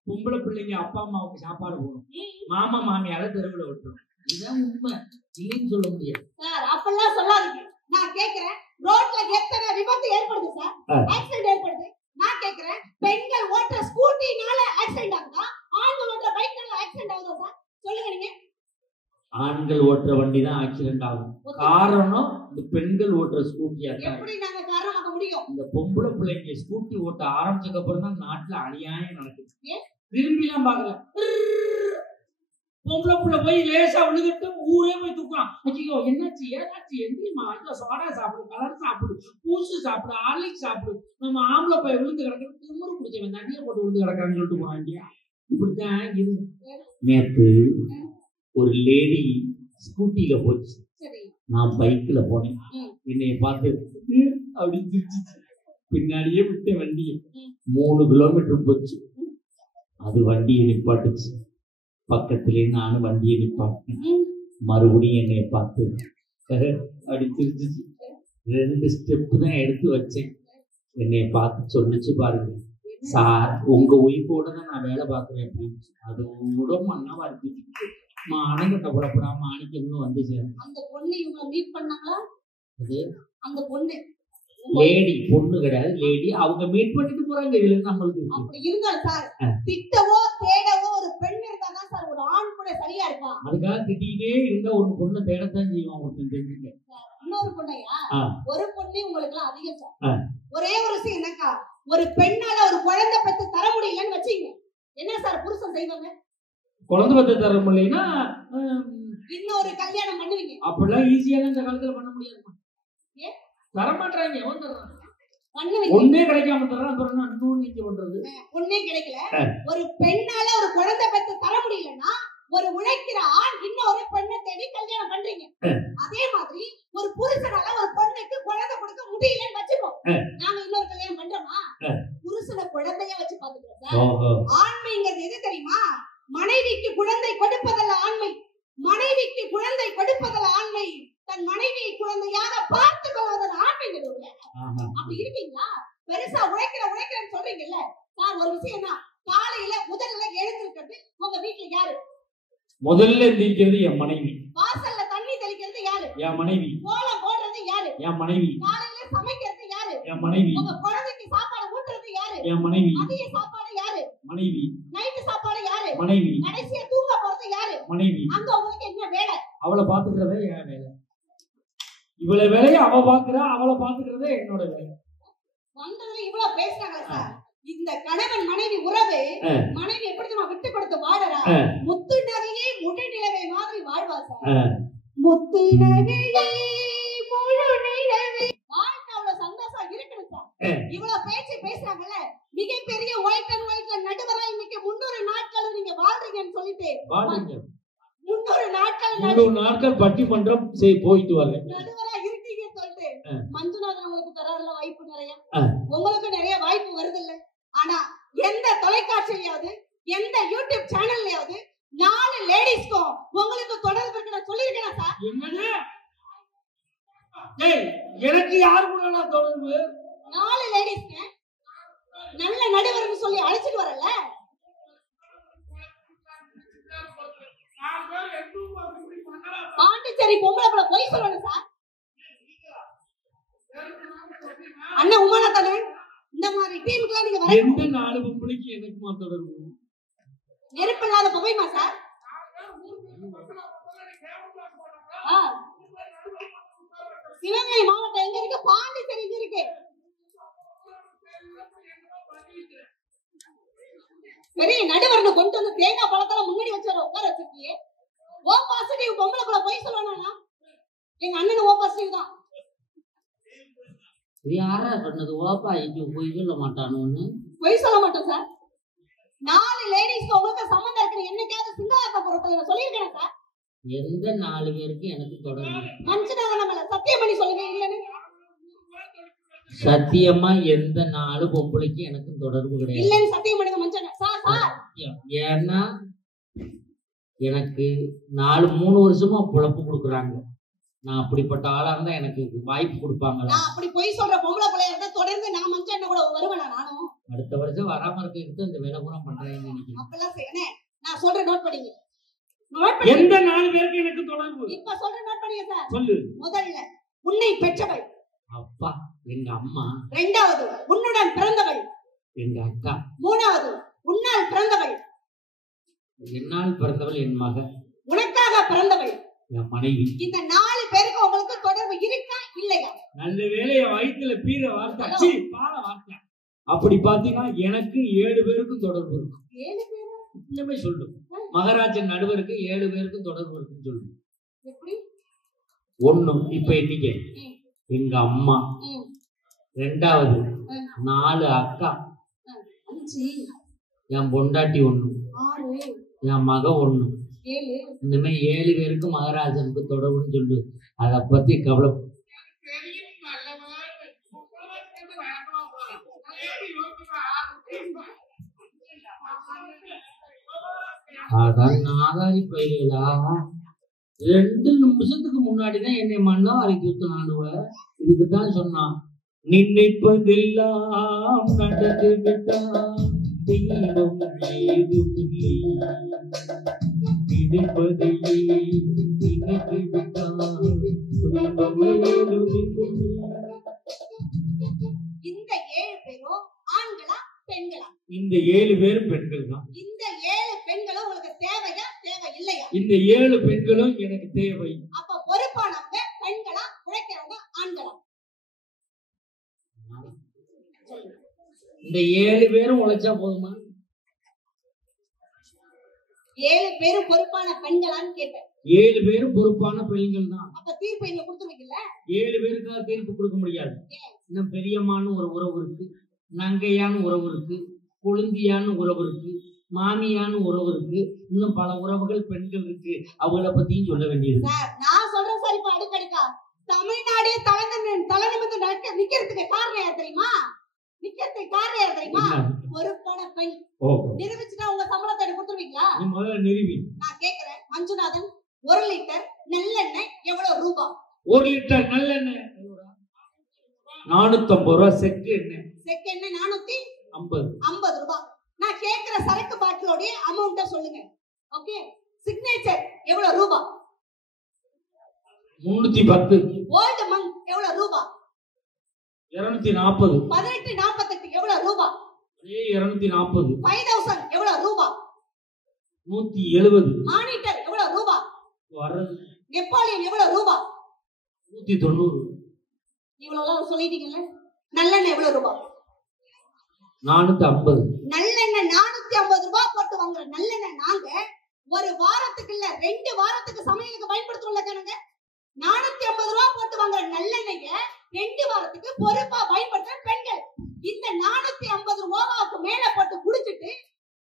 பொம்பளை பிள்ளைங்க அப்பா அம்மாவுக்கு சாப்பாடு போடும், மாமா மாமியால தெருவில் விட்டுரும். இதுதான் உண்மை, இல்லைன்னு சொல்ல முடியாது சார். அப்பெல்லாம் சொல்லாதீங்க. நான் கேக்குறேன், ரோட்ல எத்தனை விபத்து ஏற்படுது சார், ஆக்சிடென்ட் ஏற்படுது. நான் கேக்குறேன், பெண்கள் ஓட்டுற ஸ்கூட்டினால ஆக்சிடென்ட் ஆகுதா, ஆண்கள் ஓட்டுற பைக்னால ஆக்சிடென்ட் ஆகுதா சார்? சொல்லுங்க நீங்க. ஆண்கள் ஓட்டுற வண்டி தான் ஆக்சிடென்ட் ஆகும். காரணம் இந்த பெண்கள் ஓட்டுற ஸ்கூட்டியா தான். எப்படி நாங்க காரணமாக முடியும்? இந்த பொம்பளை பிள்ளைங்க ஸ்கூட்டி ஓட்ட ஆரம்பிச்சதுக்கு அப்புறம் தான் நாட்டுல அநியாயம் நடக்குது. திரும்பிலாம் பாக்கல, பொம்பளை பிள்ளை போய் லேசா விழுகிட்டு ஊரே போய் தூக்குறான். ஐயோ என்னாச்சு ஏதாச்சு எந்திரிமா, ஐயோ சோடா சாப்பிடு, கலர் சாப்பிடு, பூசு சாப்பிடு, ஆர்லிக் சாப்பிடு. நம்ம ஆம்பளை போய் விழுந்து கிடக்கிறது திமுரு பிடிச்சவன் தண்ணியை போட்டு விழுந்து கிடக்கான்னு சொல்லிட்டு போறாங்க. இப்படித்தான் இது. நேற்று ஒரு லேடி ஸ்கூட்டியில போச்சு, நான் பைக்ல போனேன். என்னைய பார்த்து அப்படி சிரிச்சிச்சு. பின்னாடியே விட்ட வண்டியை 3 கிலோமீட்டர் போச்சு. அது வண்டியை நிப்பாட்டுச்சு. பக்கத்திலே நானும் வண்டியை நிப்பாட்டேன். மறுபடியும் என்னைய பார்த்து அப்படி சிரிச்சிச்சு. 2 ஸ்டெப்பு தான் எடுத்து வச்சேன். என்னைய பார்த்து சொல்லிச்சு, பாருங்க சார் உங்க ஒய்ஃபோட தான் நான் வேலை பார்க்குறேன் அப்படின்னு. அது கூட மண்ணாவா இருக்கு. மானங்கிட்ட புறப்படாம மாணிக்கம்னு வந்து சேரும். அந்த பொண்ணு இவங்க மீட் பண்ணாங்களா? அந்த பொண்ணு லேடி, பொண்ணு கிடையாது லேடி. அவங்க மீட் பண்ணிட்டு போறாங்க. இதுல நம்மளுக்கு அப்படி இருந்தா சார், திட்டவோ தேடவோ ஒரு பெண் இருந்தா தான் சார் ஒரு ஆண் கூட சரியா இருப்பான். அதுக்காக திட்டிகிட்டே இருந்தா ஒரு பொண்ணு தேடத்தான் செய்வான். ஒருத்தன் தெரிஞ்சுக்க. இன்னொரு பொண்ணையா? ஒரு பொண்ணு உங்களுக்கு எல்லாம் அதிகம் சார். ஒரே ஒரு விஷயம் என்னக்கா, ஒரு பெண்ணால ஒரு குழந்தை பெத்து தர முடியலன்னு வச்சீங்க, என்ன சார் புருஷன் செய்வாங்க? குழந்தை பெத்து தர முடியலன்னா இன்னொரு கல்யாணம் பண்ணுவீங்க. அப்படிலாம் ஈஸியாலாம் இந்த காலத்துல பண்ண முடியாது. தர மாட்டாங்க. ஒன்னே கிடைக்காம தர்றான், அப்புறம் இன்னொன்னு இங்க பண்றது. ஒன்னே கிடைக்கல. ஒரு பெண்ணால ஒரு குழந்தை பெத்து தர முடியலன்னா ஒரு உழைக்கிற ஆண் இன்னொரு பெண்ணை தேடி கல்யாணம் பண்றீங்க. அதே மாதிரி ஒரு புருஷனால ஒரு பொண்ணுக்கு குழந்தை கொடுக்க முடியலன்னு வச்சுப்போம், நாம இன்னொரு கல்யாணம் பண்றோமா? புருஷனை குழந்தையா வச்சு பாத்துக்கிறோம் சார். ஆண்மைங்கிறது எது தெரியுமா? மனைவிக்கு குழந்தை கொடுப்பதல்ல ஆண்மை, மனைவிக்கு குழந்தை கொடுப்பதல்ல ஆண்மை, தன் மனைவியை குழந்தையாக பார்த்துக் கொள்வதன் ஆண்மைங்கிறது. அப்படி இருக்கீங்களா? பெருசா உழைக்கிறேன்னு சொல்றீங்கல்ல சார். ஒரு விஷயம் தான், காலையில முதல்ல எழுந்திருக்கிறது உங்க வீட்டுல யாரு? முதல்ல எந்திரிக்கிறது என் மனைவி. வாசல்ல தண்ணி தெளிக்கிறது யாரு? என் மனைவி. கோலம் போடுறது யாரு? என் மனைவி. காலையில சமைக்கிறது யாரு? என் மனைவி. உங்க குழந்தைக்கு சாப்பாடு ஊட்டுறது யாரு? என் மனைவி. மதிய சாப்பாடு யாரு? மனைவி. நைட்டு சாப்பாடு யாரு? மனைவி. கடைசியா தூங்க போறது யாரு? மனைவி. அங்க உங்களுக்கு என்ன வேலை? அவளை பாத்துக்கிறதே என் வேலை. இவ்வளவு வேலையை அவ பாக்குறா, அவளை பாத்துக்கிறதே என்னோட வேலை. வந்ததுல இவ்வளவு பேசுறாங்க சார். இந்த கணவன் மனைவி உறவு, மனைவி எப்படி நம்ம விட்டு கொடுத்து வாழறா? முத்து நகையே முழு நிலவை மாதிரி வாழ்வா சார். முத்து நகையே முழு நிலவை வாழ்க்கை அவ்வளவு சந்தோஷம் இருக்கணும் சார். இவ்வளவு பேச்சு பேசுறாங்கல்ல, மிகப்பெரிய ஒயிட் அண்ட் ஒயிட்ல நடுவரா இன்னைக்கு 300 நாட்கள் நீங்க வாழ்றீங்கன்னு சொல்லிட்டு 300 நாட்கள் பட்டிமன்றம் போயிட்டு வரல நடுவரா இருக்கீங்கன்னு சொல்லிட்டு மஞ்சுநாதன் உங்களுக்கு தராருல வாய்ப்பு நிறைய, உங்களுக்கு நிறைய வாய்ப்பு வருது இல்ல. ஆனா எந்த தொலைக்காட்சியிலாவது எந்த யூடியூப் சேனல்லையாவது 4 லேடிஸ்க்கும் உங்களுக்கு தொடர்பு இருக்குன்னு சொல்லிருக்கேன் சார். என்னது? டேய், எனக்கு யார் கூட தொடர்பு? 4 லேடிஸ்க்கு நல்ல நடுவர்னு சொல்லி அழைச்சிட்டு வரல. பாண்டிச்சேரி பொம்பளை புள்ள போய் சொல்லணும் சார். அண்ணா உமாநாதனே, இந்த மாதிரி டீமுக்குலாம் நீங்க வர எந்த 4 பொம்பளைக்கு எனக்குமா தொடர்பு? நெருப்பில்லாத புகைமா சார். சிவகங்கை மாவட்டம் எங்க இருக்கு? பாண்டிச்சேரி எங்க இருக்கு? பெரிய நடுவர்னு கொண்டு வந்து தேங்காய் பழத்தெல்லாம் முன்னாடி வச்சு உட்கார வச்சிருக்கியே. ஓ பாசிட்டிவ் பொம்பளை கூட போய் சொல்லுவானா? எங்க அண்ணன் ஓ பாசிட்டிவ் தான். யாரா சொன்னது? ஓப்பா இங்க போய் சொல்ல மாட்டானு? போய் சொல்ல மாட்டோம் சார். 4 லேடிஸ்க்கு உங்களுக்கு சம்பந்தம் இருக்கு. என்னைக்காவது சிங்காரத்தபுரத்துல சொல்லியிருக்கேன் சார். எந்த 4 பேருக்கு எனக்கு தொடர்பு? மனுஷனாக நம்மள சத்தியம் பண்ணி சொல்லுங்க. இல்லன்னு சத்தியமா எந்த 4 பொம்பளைக்கு எனக்கு தொடர்பு கிடையாது. இல்லன்னு சத்தியம் பண்ணுங்க மனுஷனா சார். சார் ஏன்னா எனக்கு 3 வருஷமா பொழப்பு கொடுக்குறாங்க. நான் அப்படிப்பட்ட ஆளா இருந்தா எனக்கு வாய்ப்பு கொடுப்பாங்களா? நான் அப்படி போய் சொல்ற பொம்பளை பிள்ளைய இருந்தா தொடர்ந்து நான் மனுஷன் என்ன கூட வருவேனா? நானும் அடுத்த வருஷம் வராம இருக்கிறது இந்த வேலை பூரா பண்றேன்னு நினைக்கிறேன். அப்பெல்லாம் செய்யணும். நான் சொல்றேன், நோட் பண்ணிங்க. எந்த 4 பேருக்கு எனக்கு தொடர்பு? இப்ப சொல்றேன், நோட் பண்ணிங்க சார். சொல்லு. முதல்ல உன்னை பெற்றவள் அப்பா, எங்க அம்மா. இரண்டாவது உன்னுடன் பிறந்தவள் எங்க அக்கா. மூணாவது உன்னால் பிறந்தவள். என்னால் பிறந்தவள் என் மகன். உனக்காக பிறந்தவள் என் மனைவி. இந்த 4 பேருக்கு உங்களுக்கு தொடர்பு இருக்கா இல்லையா? நல்ல வேலைய வயிற்றுல பீர வார்த்தை பால வார்த்தை. அப்படி பாத்தீங்கன்னா எனக்கு 7 பேருக்கும் தொடர்பு இருக்கு. 7 பேரா? இன்னமே சொல்லு. மகாராஜன் நடுவருக்கு 7 பேருக்கும் தொடர்பு இருக்குன்னு சொல்லு. எப்படி? 1 இப்ப எண்ணிக்கை எங்க அம்மா, 2வது 4 அக்கா, 5 என் பொண்டாட்டி 1, 6 என் மக 1, 7 இந்த மாதிரி 7 பேருக்கு மகாராஜனுக்கு தொடர்புன்னு சொல்லு. அத பத்தி கவலை. அதான் நாதாரி பயிலா 2 நிமிஷத்துக்கு முன்னாடிதான் என்னை மண்ணா அரைக்கி ஊத்தினானுவ. இதுக்குதான் சொன்னான், நினைப்பதெல்லாம் நடந்து விட்டான், தெய்வம் ஏதுமில்லை, நினைப்பதையே நினைத்து விட்டான், துன்பம் ஏதுமில்லை. இந்த 7 பேரும் ஆண்களா பெண்களா? இந்த 7 பேரும் பெண்கள் தான். இந்த 7 பெண்களும் உங்களுக்கு தேவையா தேவை இல்லையா? இந்த 7 பெண்களும் எனக்கு தேவை. அப்ப பொறுப்பானவங்க பெண்களா உழைக்கிறவங்க ஆண்களா? இந்த 7 பேரும் உழைச்சா போதுமா? 7 பேரும் பொறுப்பான பெண்களான்னு கேட்டேன். 7 பேரும் பொறுப்பான பெண்கள் தான். அப்ப தீர்ப்பு இங்க கொடுத்துருவீங்கல்ல? 7 பேருக்காக தீர்ப்பு கொடுக்க முடியாது. இன்னும் பெரியம்மான்னு ஒரு உறவு இருக்கு, நங்கையான்னு உறவு இருக்கு, கொழுந்தியான்னு உறவு இருக்கு, மாமியான்னு உறவு இருக்கு, இன்னும் பல உறவுகள் பெண்கள் இருக்கு. அவங்கள பத்தியும் சொல்ல வேண்டியது. சார் நான் சொல்றேன் சார், இப்ப அடுக்கடுக்கா தமிழ்நாடே தலை நிமிர்ந்து நிக்கிறதுக்கு காரணம் யார் தெரியுமா? நிக்கிறதுக்கு காரணம் யார் தெரியுமா? பொறுப்பான பெண். நிரூபிச்சுட்டா உங்க சம்பளத்தை கொடுத்துருவீங்களா? நீ முதல்ல நிரூபி. நான் கேக்குறேன், மஞ்சுநாதன் 1 லிட்டர் நல்லெண்ணெய் எவ்வளவு ரூபாய்? 1 லிட்டர் நல்லெண்ணெய் 450 ரூபாய். செக்கு எண்ணெய் 450 ரூபாய். நான் கேக்குற சரக்கு பாட்டிலோட அமௌண்ட்ட சொல்லுங்க. ஓகே, சிக்னேச்சர் எவ்வளவு ரூபாய்? 310. ஓல்ட் மங்க் எவ்வளவு ரூபாய்? 240. 1848 எவ்வளவு ரூபாய்? 240. 5000 எவ்வளவு ரூபாய்? 170. மானிட்டர் எவ்வளவு ரூபாய்? வரது. நெப்போலியன் எவ்வளவு ரூபாய்? 190. இவ்வளவு சொல்லிட்டீங்கல்ல. நல்லெண்ணெய் எவ்வளவு ரூபாய்? 450. நல்லெண்ணெய் 450 ரூபாய் போட்டு வாங்குற நல்லெண்ணெய் நாங்க ஒரு வாரத்துக்கு இல்ல 2 வாரத்துக்கு சமையலுக்கு பயன்படுத்துறோம்ல கணங்க. 450 ரூபாய் போட்டு வாங்குற நல்லெண்ணெய 2 வாரத்துக்கு பொறுப்பா பயன்படுத்துற பெண்கள். இந்த 450 ரூபாய்க்கு மேல போட்டு குடிச்சிட்டு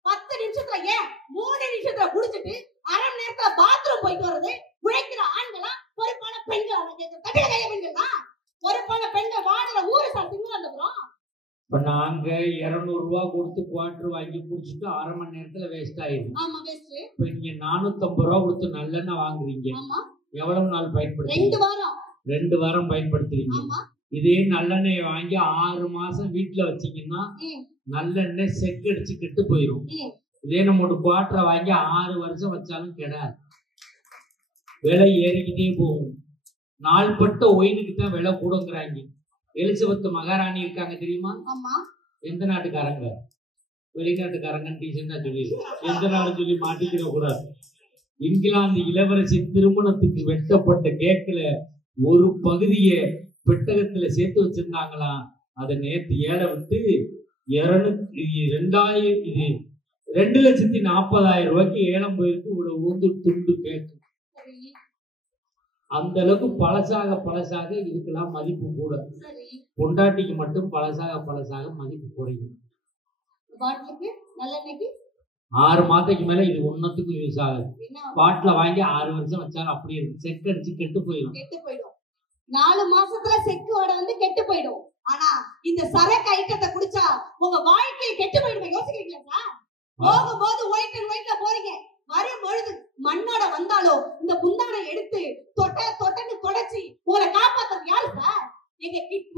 10 நிமிஷத்துல ஏன் 3 நிமிஷத்துல குடிச்சிட்டு அரை மணி நேரத்துல பாத்ரூம் போயிட்டு வர்றது உழைக்கிற ஆண்களா பொறுப்பான பெண்கள்? கட்டிட கைய பெண்கள் தான் பொறுப்பான பெண்கள். வாடல ஊரு சார் திங்களாந்தபுரம். இப்ப நாங்க 200 ரூபாய் கொடுத்து குவார்டர் வாங்கி குடிச்சிட்டு அரை மணி நேரத்துல வேஸ்ட் ஆயிடும். ஆமா வேஸ்ட். இப்ப நீங்க 450 ரூபாய் கொடுத்து நல்லெண்ணெய் வாங்குறீங்க. ஆமா. எவ்வளவு நாள் பயன்படுத்துறீங்க? 2 வாரம். 2 வாரம் பயன்படுத்துறீங்க. ஆமா. இதே நல்லெண்ணெய் வாங்கி 6 மாசம் வீட்டுல வச்சீங்கன்னா நல்லெண்ணெய் செக்கு அடிச்சு கெட்டு போயிடும். இதே நம்ம ஒரு குவார்டரை வாங்கி 6 வருஷம் வச்சாலும் கெடாது. விலை ஏறிக்கிட்டே போகும். நாள்பட்ட ஒயினுக்கு தான் விலை கூடங்கிறாங்க. எலிசபெத் மகாராணி இருக்காங்க தெரியுமா? எந்த நாட்டுக்காரங்க? வெளிநாட்டுக்காரங்க டீசெண்டா சொல்லி எந்த நாடு சொல்லி மாட்டிக்கிற கூடாது. இங்கிலாந்து இளவரசி திருமணத்துக்கு வெட்டப்பட்ட கேக்குல ஒரு பகுதியை பெட்டகத்துல சேர்த்து வச்சிருந்தாங்களாம். அதை நேற்று ஏழை விட்டு 2,40,000 ரூபாய்க்கு ஏலம் போயிருக்கு. இவ்வளவு ஊந்து துண்டு கேக்கு. அந்த அளவுக்கு பழசாக இதுக்கெல்லாம் மதிப்பு கூட. பொண்டாட்டிக்கு மட்டும் பழசாக மதிப்பு குறையும். 6 மாதத்துக்கு மேல இது ஒன்னத்துக்கும் யூஸ் ஆகுது. பாட்டில வாங்கி 6 வருஷம் வச்சாலும் அப்படியே இருக்கு. செக்கு அடிச்சு கெட்டு போயிடும். 4 மாசத்துல செக்கு வடை வந்து கெட்டு போயிடும். ஆனா இந்த சரக்கு ஐட்டத்தை குடிச்சா உங்க வாழ்க்கையை கெட்டு போயிடும். யோசிக்கிறீங்களா சார்? போகும்போது ஒயிட் அண்ட் ஒயிட்ல போறீங்க, வரும்பொழுது மண்ணோட வந்தாலும் இந்த முந்தானை எடுத்து தொட்டன்னு தொடச்சி உங்களை காப்பாத்துறது யாரு சார்?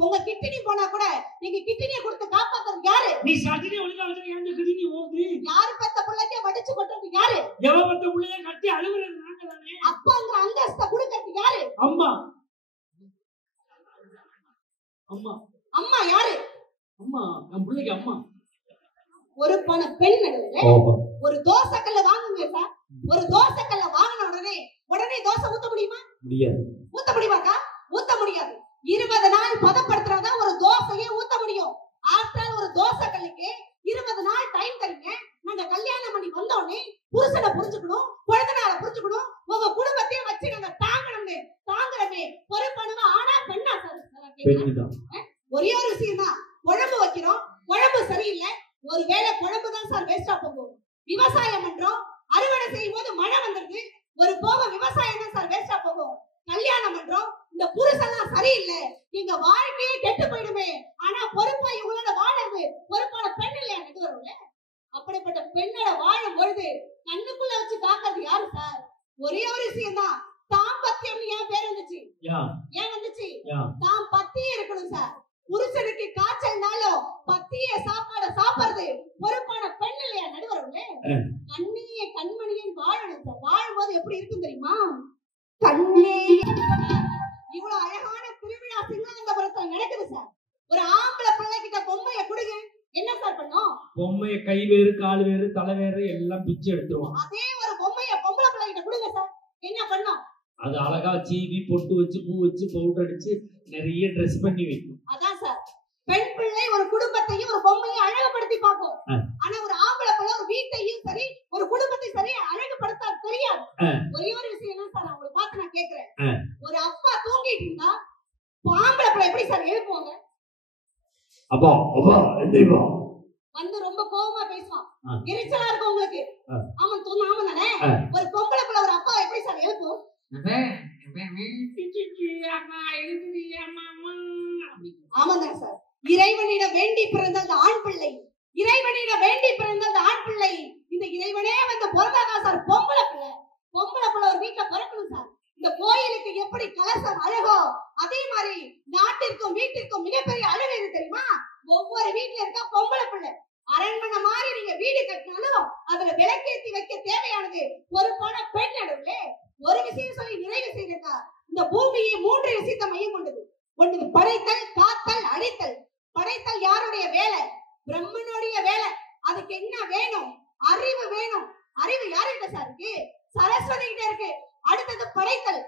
உங்க கிட்னி போனா கூட நீங்க கிட்னியை கொடுத்து காப்பாத்துறது யாரு? நீ சட்டினி ஒழுங்கா வச்சா எங்க கிட்னி போகுது? யாரு பெத்த பிள்ளைக்கே வடிச்சு கொட்டுறது யாரு? எவ பெத்த பிள்ளைய கட்டி அழுகுறது நாங்க தானே. அப்பாங்கிற அந்தஸ்தை கொடுக்கறது யாரு? அம்மா. அம்மா யாரு? அம்மா நம்ம பிள்ளைக்கு அம்மா. ஒரு பண பெண் நடுவுல ஒரு தோசைக்கல்ல வாங்குங்க சார். ஒரு தோசைக்கல்ல வாங்கின உடனே தோசை ஊத்த முடியுமா? முடியாது. ஊத்த முடியுமாக்கா? ஊத்த முடியாது. 20 நாள் பதப்படுத்துறதா ஒரு தோசையே ஊத்த முடியும். ஆஃப்டர் ஒரு தோசை கல்லுக்கு 20 நாள் டைம் தரீங்க. நாங்க கல்யாணம் பண்ணி வந்தோடனே புருஷனை புரிஞ்சுக்கணும், குழந்தைனால புரிஞ்சுக்கணும், உங்க குடும்பத்தையும் வச்சு நாங்க தாங்குறமே பொறுப்பானவா ஆனா பெண்ணா சார்? ஒரே ஒரு விஷயம் தான், குழம்பு வைக்கிறோம், குழம்பு சரியில்லை, ஒருவேளை குழம்பு தான் சார் வேஸ்டா போகும். விவசாயம் பண்றோம், அறுவடை செய்யும் போது மழை வந்துருது, ஒரு போக விவசாயம் தான் சார் வேஸ்டா போகும். கல்யாணம் பண்றோம், இந்த புருஷெல்லாம் சரியில்லை, எங்க வாழ்க்கையே கெட்டு போயிடுமே. ஆனா பொறுப்பா இவங்களோட வாழறது பொறுப்பான பெண் இல்லையா நடுவருல? அப்படிப்பட்ட பெண்ணோட வாழும் பொழுது கண்ணுக்குள்ள வச்சு காக்கிறது யாரு சார்? ஒரே ஒரு விஷயம் தான், தாம்பத்தியம் ஏன் பேர் வந்துச்சு? ஏன் வந்துச்சு? தாம் பத்தியே இருக்கணும் சார். புருஷனுக்கு காய்ச்சல்னாலும் பத்திய சாப்பாட சாப்பிடுறது பொறுப்பான பெண் இல்லையா நடுவருல? கண்மணியை வாழணும் சார். வாழும்போது எப்படி இருக்கும் தெரியுமா? கண்ணே இவ்வளவு அழகான திருவிழா சிங்காந்தபுரத்துல நடக்குது சார். ஒரு ஆம்பளை பிள்ளை கிட்ட பொம்மைய கொடுங்க, என்ன சார் பண்ணும்? பொம்மைய கை வேறு கால் வேறு தலை வேறு எல்லாம் பிச்சு எடுத்துருவோம். அதே ஒரு பொம்மைய பொம்பளை பிள்ளை கிட்ட கொடுங்க சார், என்ன பண்ணும்? அது அழகா சீவி பொட்டு வச்சு பூ வச்சு பவுடர் அடிச்சு நிறைய ட்ரெஸ் பண்ணி வைக்கும். அதான் சார், பெண் பிள்ளை ஒரு குடும்பத்தையும் ஒரு பொம்மையும் அழகு ஒரே ஒரு விஷயம் தான் சார் அவங்களை பார்த்து நான் கேக்குறேன். ஒரு அப்பா தூங்கிட்டு இருந்தா ஆம்பளை பிள்ளை எப்படி சார் எழுப்புவாங்க? அப்பா அப்பா எந்திரிப்பா வந்து ரொம்ப கோவமா பேசுவான், எரிச்சலா இருக்கும் உங்களுக்கு. ஆமா தூங்க ஆமா தானே. ஒரு பொம்பளை பிள்ளை ஒரு அப்பா எப்படி சார் எழுப்பும்? ஆமாங்க சார். இறைவனிடம் வேண்டி பிறந்த அந்த ஆண் பிள்ளை, இறைவனிடம் வேண்டி பிறந்த அந்த ஆண் பிள்ளை, இந்த இறைவனே வந்து பிறந்தாதான் சார் பொம்பளை பிள்ளை. பொம்பளை பிள்ளை ஒரு வீட்டுல பிறக்கணும் சார். இந்த கோயிலுக்கு எப்படி கலசம் அழகோ அதே மாதிரி நாட்டிற்கும் வீட்டிற்கும் மிகப்பெரிய அழகு எது தெரியுமா? ஒவ்வொரு வீட்டுல இருக்க பொம்பளை பிள்ளை. அரண்மனை மாதிரி நீங்க வீடு கட்டினாலும் அதுல விளக்கேற்றி வைக்க தேவையானது பொறுப்பான பெண் நடுவே. ஒரு விஷயம் சொல்லி நிறைவு செய்திருக்கா. இந்த பூமியை 3 விஷயத்தை மையம் கொண்டது. ஒன்று படைத்தல், காத்தல், அழித்தல். படைத்தல் யாருடைய வேலை? பிரம்மனுடைய வேலை. அதுக்கு என்ன வேணும்? அறிவு வேணும். அறிவு யாருகிட்ட சார் இருக்கு? சரஸ்வதி கிட்ட இருக்கு. அடுத்தது படைத்தல்.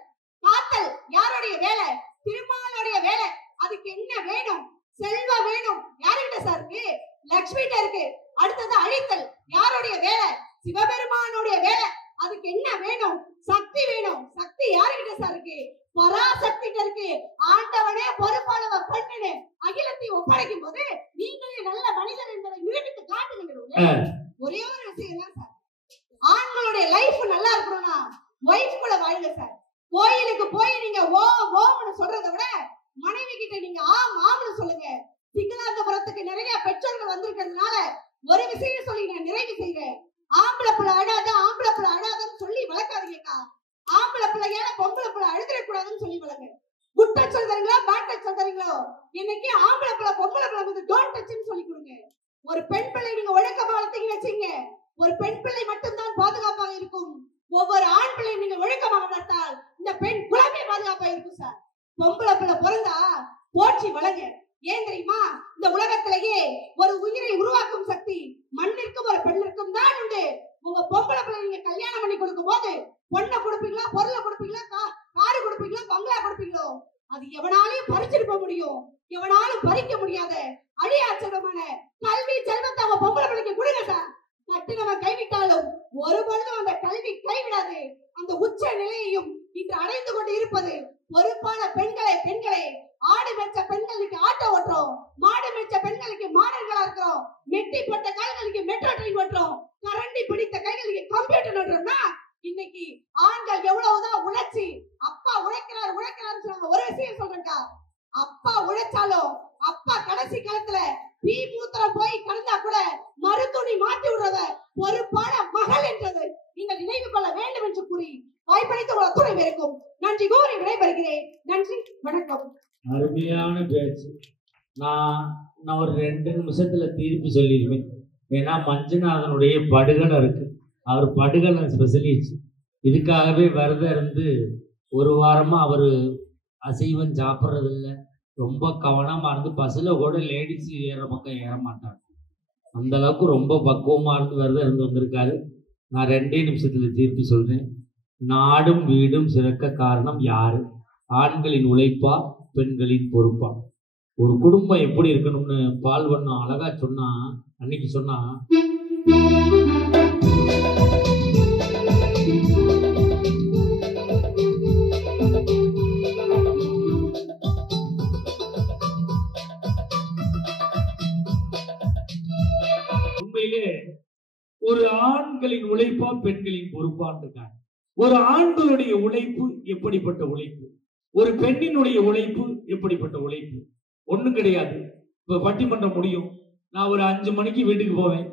காத்தல் யாருடைய வேலை? திருமாலுடைய வேலை. அதுக்கு என்ன வேணும்? செல்வம் வேணும். யாருகிட்ட சார் இருக்கு? லட்சுமி கிட்ட இருக்கு. அடுத்தது அழித்தல் யாருடைய வேலை? சிவபெருமானுடைய வேலை. அதுக்கு என்ன வேணும்? சக்தி வேணும். சக்தி யாருகிட்ட சார் இருக்கு? பராசக்தி இருக்கு. ஆண்டவனே பொறுப்பானவர் பெண்ணு அகிலத்தை ஒப்படைக்கும் போது நீங்களே நல்ல மனிதர் என்பதை நிரூபித்து காட்டுங்க. ஒரே ஒரு விஷயம் தான் சார், ஆண்களுடைய லைஃப் நல்லா இருக்கணும்னா ஒய்ஃப் கூட வாழுங்க சார். கோயிலுக்கு போய் நீங்க ஓம்னு சொல்றதை விட மனைவி கிட்ட நீங்க ஆம்னு சொல்லுங்க. சிங்களாந்தபுரத்துக்கு நிறைய பெற்றோர்கள் வந்திருக்கிறதுனால ஒரு விஷயம் சொல்லி நான் நிறைவு செய்றேன். ஆம்பளை பிள்ளை அழாத, ஆம்பளை பிள்ளை அழாதன்னு சொல்லி வளர்க்காதீங்கக்கா. ஆம்பளை பிள்ளையால பொம்பளை பிள்ளை அழுதுறக்கூடாதுன்னு சொல்லி வளர்ங்க. குட்ட சொல்றீங்களோ பாட்ட சொல்றீங்களோ இன்னைக்கு ஆம்பளை பிள்ளை பொம்பளை பிள்ளை வந்து டோன்ட் டச்னு சொல்லி கொடுங்க. ஒரு பெண் பிள்ளை நீங்க ஒழுக்கமா வளர்த்தீங்கன்னு வச்சீங்க, ஒரு பெண் பிள்ளை மட்டும்தான் பாதுகாப்பாக இருக்கும். ஒவ்வொரு ஆண் பிள்ளையும் நீங்க ஒழுக்கமாக வளர்த்தால் இந்த பெண் குலமே பாதுகாப்பாக இருக்கும் சார். பொம்பளை பிள்ளை பிறந்தா போற்றி வளங்க. ஏன் தெரியுமா? இந்த உலகத்திலேயே ஒரு உயிரை உருவாக்கும் சக்தி மண்ணிற்கும் ஒரு பெண்ணிற்கும் தான் உண்டு. உங்க பொம்பளை பிள்ளை நீங்க கல்யாணம் பண்ணி கொடுக்கும் போது பொண்ணை கொடுப்பீங்களா, பொருளை கொடுப்பீங்களா, காரு கொடுப்பீங்களா, பங்களா கொடுப்பீங்களோ அது எவனாலையும் பறிச்சுட்டு போக முடியும், எவனாலும் பறிக்க முடியாத அழியா செல்வமான கல்வி செல்வத்தை அவங்க பொம்பளை பிள்ளைக்கு கொடுங்க சார். கட்டினவன் கைவிட்டாலும் ஒரு பொழுதும் அந்த கல்வி கைவிடாது. அந்த உச்ச நிலையையும் இன்று அடைந்து கொண்டு இருப்பது பொறுப்பான பெண்களே. ஆடு மேய்ச்ச பெண்களுக்கு ஆட்டோ ஓட்டுறோம், மாடு மேய்ச்ச பெண்களுக்கு மாடர்களா இருக்கிறோம், மெட்டி போட்ட கைகளுக்கு மெட்ரோ ட்ரெயின் ஓட்டுறோம், கரண்டி பிடித்த கைகளுக்கு கம்ப்யூட்டர் ஓட்டுறோம்னா இன்னைக்கு ஆண்கள் எவ்வளவுதான் உழைச்சி அப்பா உழைக்கிறாரு சொன்னாங்க. ஒரு விஷயம் சொல்றேன்க்கா, அப்பா உழைச்சாலும் அப்பா கடைசி காலத்துல தீ மூத்திரம் போய் கலந்தா கூட மறுத்துணி மாட்டி விடுறத பொறுப்பான மகள் என்றது நீங்கள் நினைவு கொள்ள வேண்டும் என்று கூறி வாய்ப்பளித்த ஒரு துணை இருக்கும். நன்றி கூறி விடைபெறுகிறேன். நன்றி, வணக்கம். அருமையான பேச்சு. நான் ஒரு 2 நிமிஷத்துல தீர்ப்பு சொல்லிடுவேன். ஏன்னா மஞ்சுநாதனுடைய படுகலை இருக்கு, அவர் படுகலை ஸ்பெஷலிஸ்ட். இதுக்காகவே விரதம் இருந்து 1 வாரமா அவர் அசைவம் சாப்பிட்றதில்ல. ரொம்ப கவனமாக இருந்து பஸ்ஸில் கூட லேடிஸ் ஏற பக்கம் ஏற மாட்டாங்க. அந்த அளவுக்கு ரொம்ப பக்குவமாக இருந்து விரதம் இருந்து வந்திருக்காரு. நான் 2 நிமிஷத்தில் தீர்ப்பு சொல்கிறேன். நாடும் வீடும் சிறக்க காரணம் யாரு? ஆண்களின் உழைப்பா, பெண்களின் பொறுப்பா? ஒரு குடும்பம் எப்படி இருக்கணும்னு பால்வண்ணம் அழகா சொன்னா, அன்னைக்கு சொன்னா, உண்மையிலே ஒரு ஆண்களின் உழைப்பா பெண்களின் பொறுப்பான்னு இருக்காங்க. ஒரு ஆண்களுடைய உழைப்பு எப்படிப்பட்ட உழைப்பு, ஒரு பெண்ணினுடைய உழைப்பு எப்படிப்பட்ட உழைப்பு? ஒண்ணும் கிடையாது. இப்ப பட்டிமன்றம் முடியும், நான் ஒரு 5 மணிக்கு வீட்டுக்கு போவேன்.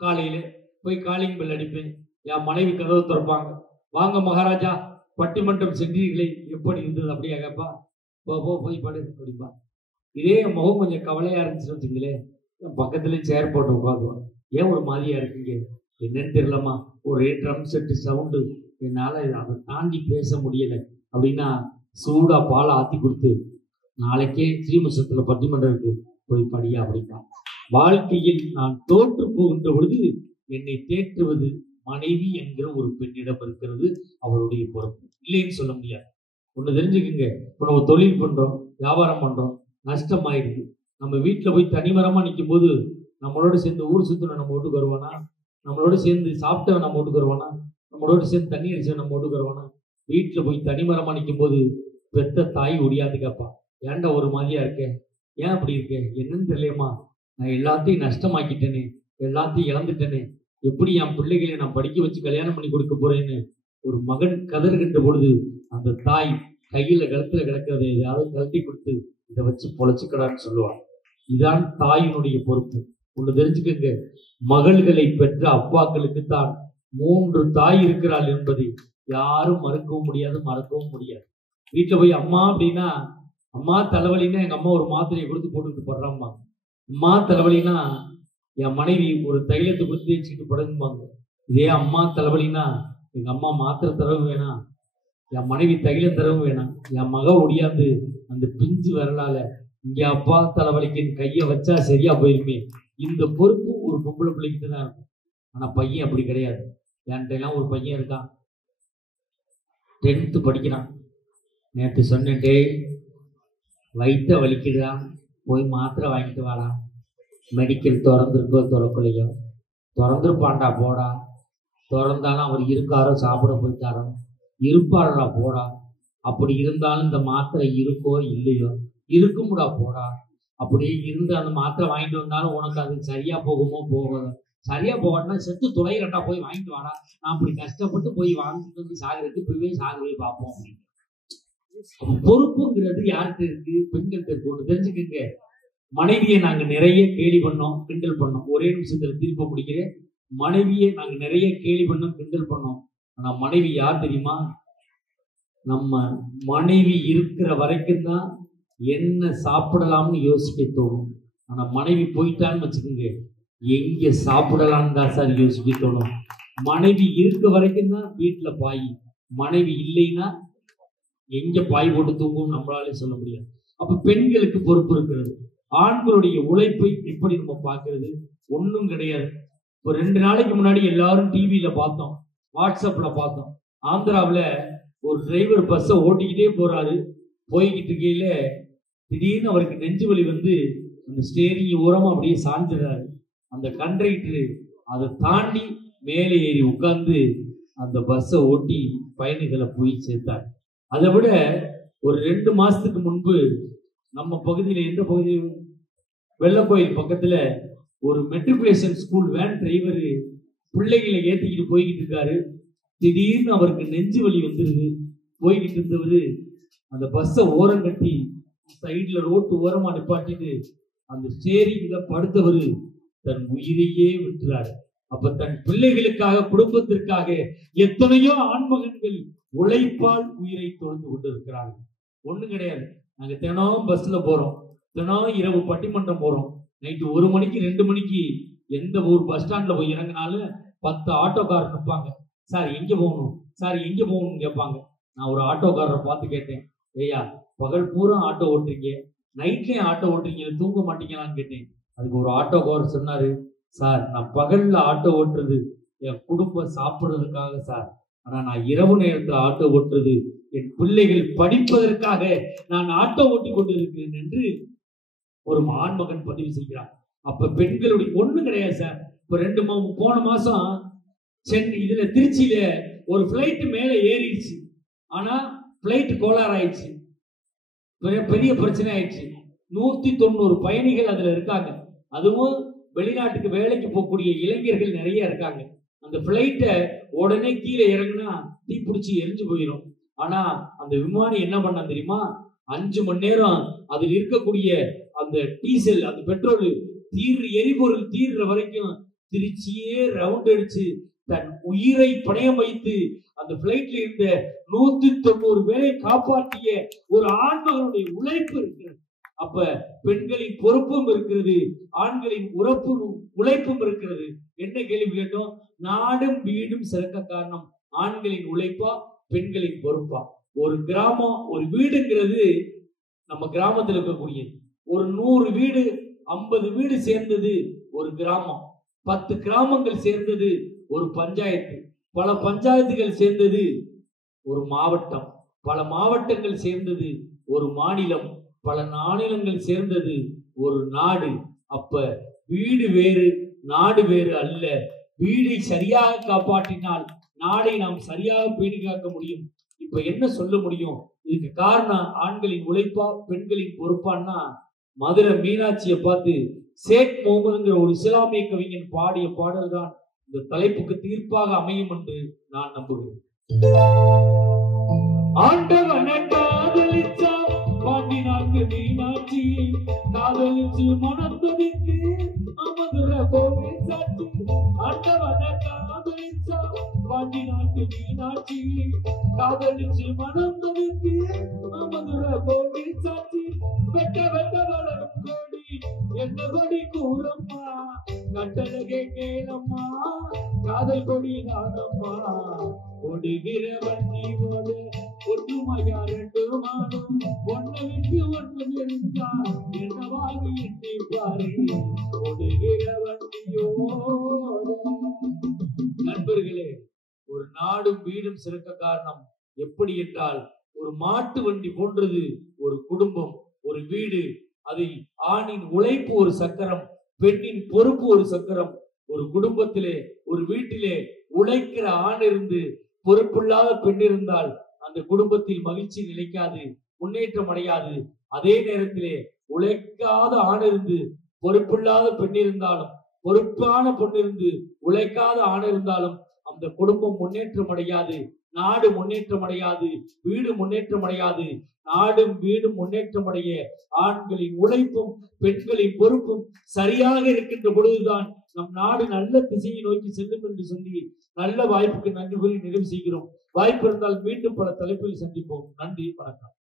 காலையில போய் காலிங் பெல் அடிப்பேன். என் மனைவி கதவு திறப்பாங்க. வாங்க மகாராஜா, பட்டிமன்றம் சென்றீர்களே, எப்படி இருந்தது? அப்படியா கேப்பா. போய் படு அப்படிப்பா. இதே முகம் கொஞ்சம் கவலையா இருந்துச்சுன்னு வச்சுங்களேன், பக்கத்துல சேர் போட்டு உட்காந்துவான். ஏன் ஒரு மாதிரியா இருக்கீங்க? என்னன்னு தெரியலம்மா, ஒரே ட்ரம் செட்டு சவுண்டு, என்னால அதை தாண்டி பேச முடியல அப்படின்னா சூடா பாலை ஆத்தி கொடுத்து, நாளைக்கே ஸ்ரீமுசத்துல பட்டிமன்றம் இருக்கு, போய் படியா அப்படின்னா. வாழ்க்கையில் நான் தோற்று போகின்ற பொழுது என்னை தேற்றுவது மனைவி என்கிற ஒரு பெண்ணிடம் இருக்கிறது. அவருடைய பொறுப்பு இல்லைன்னு சொல்ல முடியாது. ஒண்ணு தெரிஞ்சுக்குங்க, இப்போ நம்ம தொழில் பண்றோம், வியாபாரம் பண்றோம், நஷ்டமாயிருக்கு. நம்ம வீட்டுல போய் தனிமரமா நிற்கும் போது நம்மளோட சேர்ந்து ஊர் சுத்தின நம்ம வீட்டுக்கு வருவானா? நம்மளோட சேர்ந்து சாப்பிட்டவன் நம்ம வீட்டுக்கு வருவானா? நம்மளோட சேர்ந்து தண்ணி அடிச்சு நம்ம ஓட்டுக்கிறோம்னா வீட்டுல போய் தனிமரமா நிற்கும் போது பெத்த தாய் ஒடியாது கேட்பா, ஏன்டா ஒரு மாதிரியா இருக்கேன், ஏன் அப்படி இருக்கேன், என்னன்னு தெரியலையம்மா, நான் எல்லாத்தையும் நஷ்டமாக்கிட்டேனே, எல்லாத்தையும் இழந்துட்டேனே, எப்படி என் பிள்ளைகளை நான் படிக்க வச்சு கல்யாணம் பண்ணி கொடுக்க போறேன்னு ஒரு மகன் கதறுகின்ற பொழுது அந்த தாய் கையில கழுத்துல கிடக்கிறத எதையாவது கழட்டி கொடுத்து இதை வச்சு பொழைச்சுக்கடான்னு சொல்லுவாள். இதான் தாயினுடைய பொறுப்பு. ஒன்று தெரிஞ்சுக்கங்க, மகள்களை பெற்ற அப்பாக்களுக்கு தான் 3 தாய் இருக்கிறாள் என்பதை யாரும் மறுக்கவும் முடியாது, மறக்கவும் முடியாது. வீட்டில் போய் அம்மா அப்படின்னா, அம்மா தலைவலின்னா எங்க அம்மா ஒரு மாத்திரையை கொடுத்து போட்டுக்கிட்டு படுறாம்மா, அம்மா தலைவலின்னா என் மனைவி ஒரு தைலத்தை கொடுத்து தேய்ச்சிக்கிட்டு படுங்குவாங்க. இதே அம்மா தலைவலின்னா எங்க அம்மா மாத்திரை தரவும் வேணாம், என் மனைவி தைலம் தரவும் வேணாம், என் மக ஒடியாது அந்த பிஞ்சு வரலால இங்க அப்பா தலைவலிக்கு கையை வச்சா சரியா போயிருமே. இந்த பொறுப்பு ஒரு பொம்பளை பிள்ளைகிட்ட தான் இருக்கும். ஆனா பையன் அப்படி கிடையாது. என்கிட்ட எல்லாம் ஒரு பையன் இருக்கான், 10th படிக்கிறான். நேற்று சொன்னேன், டேய் வயிற்ற வலிக்குதா, போய் மாத்திரை வாங்கிட்டு வாடா, மெடிக்கல் திறந்துருக்கோ திறக்கலையோ, திறந்துருப்பான்டா போடா, திறந்தாலும் அவர் இருக்காரோ சாப்பிட போயிட்டாரோ, இருப்பாரா போடா, அப்படி இருந்தாலும் இந்த மாத்திரை இருக்கோ இல்லையோ, இருக்கும்டா போடா, அப்படியே இருந்து அந்த மாத்திரை வாங்கிட்டு வந்தாலும் உனக்கு அது சரியா போகுமோ போகாதோ, சரியா போகட்டா செத்து துளையிரட்டா போய் வாங்கிட்டு வாடா, நான் அப்படி கஷ்டப்பட்டு போய் வாங்கிட்டு வந்து சாகிறதுக்கு போய் சாகவே பார்ப்போம் அப்படின்னு. பொறுப்புங்கிறது யார்கிட்ட இருக்கு? பெண்கள்கிட்ட இருக்கு. ஒன்று தெரிஞ்சுக்கங்க, மனைவியை நாங்க நிறைய கேலி பண்ணோம், கிண்டல் பண்ணோம். ஒரே நிமிஷத்துல திருப்ப முடிக்கிறேன். மனைவியை நாங்க நிறைய கேலி பண்ணோம், கிண்டல் பண்ணோம். ஆனா மனைவி யார் தெரியுமா? நம்ம மனைவி இருக்கிற வரைக்கும் தான் என்ன சாப்பிடலாம்னு யோசிக்க தோணும். ஆனா மனைவி போயிட்டான்னு வச்சுக்கோங்க, எங்க சாப்பிடலாம்னு தான் சார் யோசிக்க தோணும். மனைவி இருக்க வரைக்கும் தான் வீட்டுல பாய், மனைவி இல்லைன்னா எங்க பாய் போட்டு தூங்கும் நம்மளாலே சொல்ல முடியாது. அப்ப பெண்களுக்கு பொறுப்பு இருக்கிறது. ஆண்களுடைய உழைப்பை எப்படி நம்ம பார்க்கறது? ஒன்றும் கிடையாது. இப்போ 2 நாளைக்கு முன்னாடி எல்லாரும் டிவியில பார்த்தோம், வாட்ஸ்அப்ல பார்த்தோம். ஆந்திராவில் ஒரு டிரைவர் பஸ்ஸை ஓட்டிக்கிட்டே போறாரு. போய்கிட்டு இருக்கையில திடீர்னு அவருக்கு நெஞ்சு வலி வந்து அந்த ஸ்டேரிங் ஓரமா அப்படியே சாஞ்சிடுறாரு. அந்த கண்டக்டரு அதை தாண்டி மேலே ஏறி உட்கார்ந்து அந்த பஸ்ஸை ஓட்டி பயணிகளை போய் சேர்த்தார். அதை விட ஒரு 2 மாசத்துக்கு முன்பு நம்ம பகுதியில, எந்த பகுதி, வெள்ளக்கோயில் பக்கத்துல ஒரு மெட்ரிகுலேஷன் ஸ்கூல் வேன் டிரைவர் பிள்ளைகளை ஏற்றிக்கிட்டு போய்கிட்டு இருக்காரு. திடீர்னு அவருக்கு நெஞ்சு வலி வந்துருது. போய்கிட்டு இருந்தவர் அந்த பஸ்ஸை ஓரம் கட்டி சைட்ல ரோட்டு ஓரமா நிப்பாட்டிட்டு அந்த ஸ்டேரிங்ல படுத்தவர் தன் உயிரையே விட்டுறாரு. அப்ப தன் பிள்ளைகளுக்காக, குடும்பத்திற்காக எத்தனையோ ஆண்மகன்கள் உழைப்பால் உயிரை தொடர்ந்து கொண்டு இருக்கிறார்கள். ஒண்ணும் கிடையாது. நாங்க தினம் பஸ்ல போறோம், தினம் இரவு பட்டிமன்றம் போறோம். நைட்டு 1 மணிக்கு 2 மணிக்கு எந்த ஊர் பஸ் ஸ்டாண்ட்ல போய் இறங்கினாலும் 10 ஆட்டோக்காரர் நிற்பாங்க. சார் எங்க போகணும், சார் எங்க போகணும்னு கேட்பாங்க. நான் ஒரு ஆட்டோக்காரரை பார்த்து கேட்டேன், ஐயா பகல் பூரா ஆட்டோ ஓட்டுறீங்க, நைட்லயும் ஆட்டோ ஓட்டுறீங்க, தூங்க மாட்டீங்களான்னு கேட்டேன். அதுக்கு ஒரு ஆட்டோக்காரர் சொன்னாரு, சார் நான் பகல்ல ஆட்டோ ஓட்டுறது என் குடும்பம் சாப்பிட்றதுக்காக சார், ஆனா நான் இரவு நேரத்தில் ஆட்டோ ஓட்டுறது என் பிள்ளைகள் படிப்பதற்காக நான் ஆட்டோ ஓட்டி கொண்டு இருக்கிறேன் என்று ஒரு ஆண்மகன் பதிவு செய்கிறார். அப்ப பெண்களுடைய ஒண்ணும் கிடையாது சார். இப்ப போன மாசம் சென்னை இதுல திருச்சியில ஒரு பிளைட் மேல ஏறிடுச்சு. ஆனா பிளைட் கோளாறு ஆயிடுச்சு, பெரிய பிரச்சனை ஆயிடுச்சு. 190 பயணிகள் அதுல இருக்காங்க. அதுவும் வெளிநாட்டுக்கு வேலைக்கு போகக்கூடிய இளைஞர்கள் நிறைய இருக்காங்க. அந்த பிளைட்டை உடனே கீழே இறங்குனா தீப்பிடிச்சு எரிஞ்சு போயிடும். ஆனா அந்த விமானி என்ன பண்ணா தெரியுமா? 5 மணி நேரம் அதில் இருக்கக்கூடிய அந்த டீசல், அந்த பெட்ரோல் எரிபொருள் தீர்ற வரைக்கும் திருச்சியே ரவுண்ட் அடிச்சு தன் உயிரை பணயம் வைத்து அந்த பிளைட்ல இருந்த 190 பேரை காப்பாற்றிய ஒரு ஆண்மகனுடைய உழைப்பு இருக்கிறது. அப்ப பெண்களின் பொறுப்பும் இருக்கிறது, ஆண்களின் உழைப்பும் இருக்கிறது. என்ன கேள்வி கேட்டோம்? நாடும் வீடும் சிறக்க காரணம் ஆண்களின் உழைப்பா, பெண்களின் பொறுப்பா? ஒரு கிராமம், ஒரு வீடுங்கிறது நம்ம கிராமத்தில் இருக்கக்கூடியது. ஒரு 100 வீடு, 50 வீடு சேர்ந்தது ஒரு கிராமம். 10 கிராமங்கள் சேர்ந்தது ஒரு பஞ்சாயத்து. பல பஞ்சாயத்துகள் சேர்ந்தது ஒரு மாவட்டம். பல மாவட்டங்கள் சேர்ந்தது ஒரு மாநிலம். பல மாநிலங்கள் சேர்ந்தது ஒரு நாடு. அப்ப வீடு வேறு, நாடு வேறு அல்ல. வீடை சரியாக காப்பாற்றினால் நாடை நாம் சரியாக பேணி காக்க முடியும். இப்ப என்ன சொல்ல முடியும்? இதுக்கு காரணம் ஆண்களின் உழைப்பா பெண்களின் பொறுப்பான்னா, மதுரை மீனாட்சியை பார்த்து சேக் முகமதுங்கிற ஒரு இஸ்லாமிய கவிஞன் பாடிய பாடல் தான் இந்த தலைப்புக்கு தீர்ப்பாக அமையும் என்று நான் நம்புகிறேன். ஆண்டவனை காதலிச்சா பாண்டி நாட்டு மீனாட்சி, காதலிச்சு மணந்ததுக்கு மதுரை கோவில் சாட்சி. ஆண்டவனை காதலிச்சா பாண்டி நாட்டு மீனாட்சி, காதலிச்சு மணந்ததுக்கு மதுரை கோவில் சாட்சி. வெட்ட வெட்ட வளரும் கோடி என்ன கொடி கூறம்மா, கட்டழகே கேளம்மா, காதல் கொடி நானம்மா. ஓடுகிற வண்டி ஓடு ஒற்றுமையா ரெண்டு மாடும், ஒன்ன விட்டு ஒன்று இருந்தா என்னவாகி எண்ணி பாரு. ஓடுகிற வண்டியோடு. நண்பர்களே, ஒரு நாடும் வீடும் சிறக்க காரணம் எப்படி என்றால், ஒரு மாட்டு வண்டி போன்றது ஒரு குடும்பம், ஒரு வீடு. அதை ஆணின் உழைப்பு ஒரு சக்கரம், பெண்ணின் பொறுப்பு ஒரு சக்கரம். ஒரு குடும்பத்திலே ஒரு வீட்டிலே உழைக்கிற ஆண் இருந்து பொறுப்பில்லாத பெண் இருந்தால் அந்த குடும்பத்தில் மகிழ்ச்சி நிலைக்காது, முன்னேற்றம் அடையாது. அதே நேரத்திலே உழைக்காத ஆண் இருந்து பொறுப்பில்லாத பெண் இருந்தாலும், பொறுப்பான பொண்ணு இருந்து உழைக்காத ஆண் இருந்தாலும் அந்த குடும்பம் முன்னேற்றம் அடையாது, நாடு முன்னேற்றம் அடையாது, வீடு முன்னேற்றம் அடையாது. நாடும் வீடும் முன்னேற்றம் அடைய ஆண்களின் உழைப்பும் பெண்களின் பொறுப்பும் சரியாக இருக்கின்ற பொழுதுதான் நம் நாடு நல்ல திசையை நோக்கி செல்லும் என்று சொல்லி நல்ல வாய்ப்புக்கு நன்றி கூறி நிறைவு செய்கிறோம். வாய்ப்பு இருந்தால் மீண்டும் பல தலைப்பில் சந்திப்போம். நன்றி, வணக்கம்.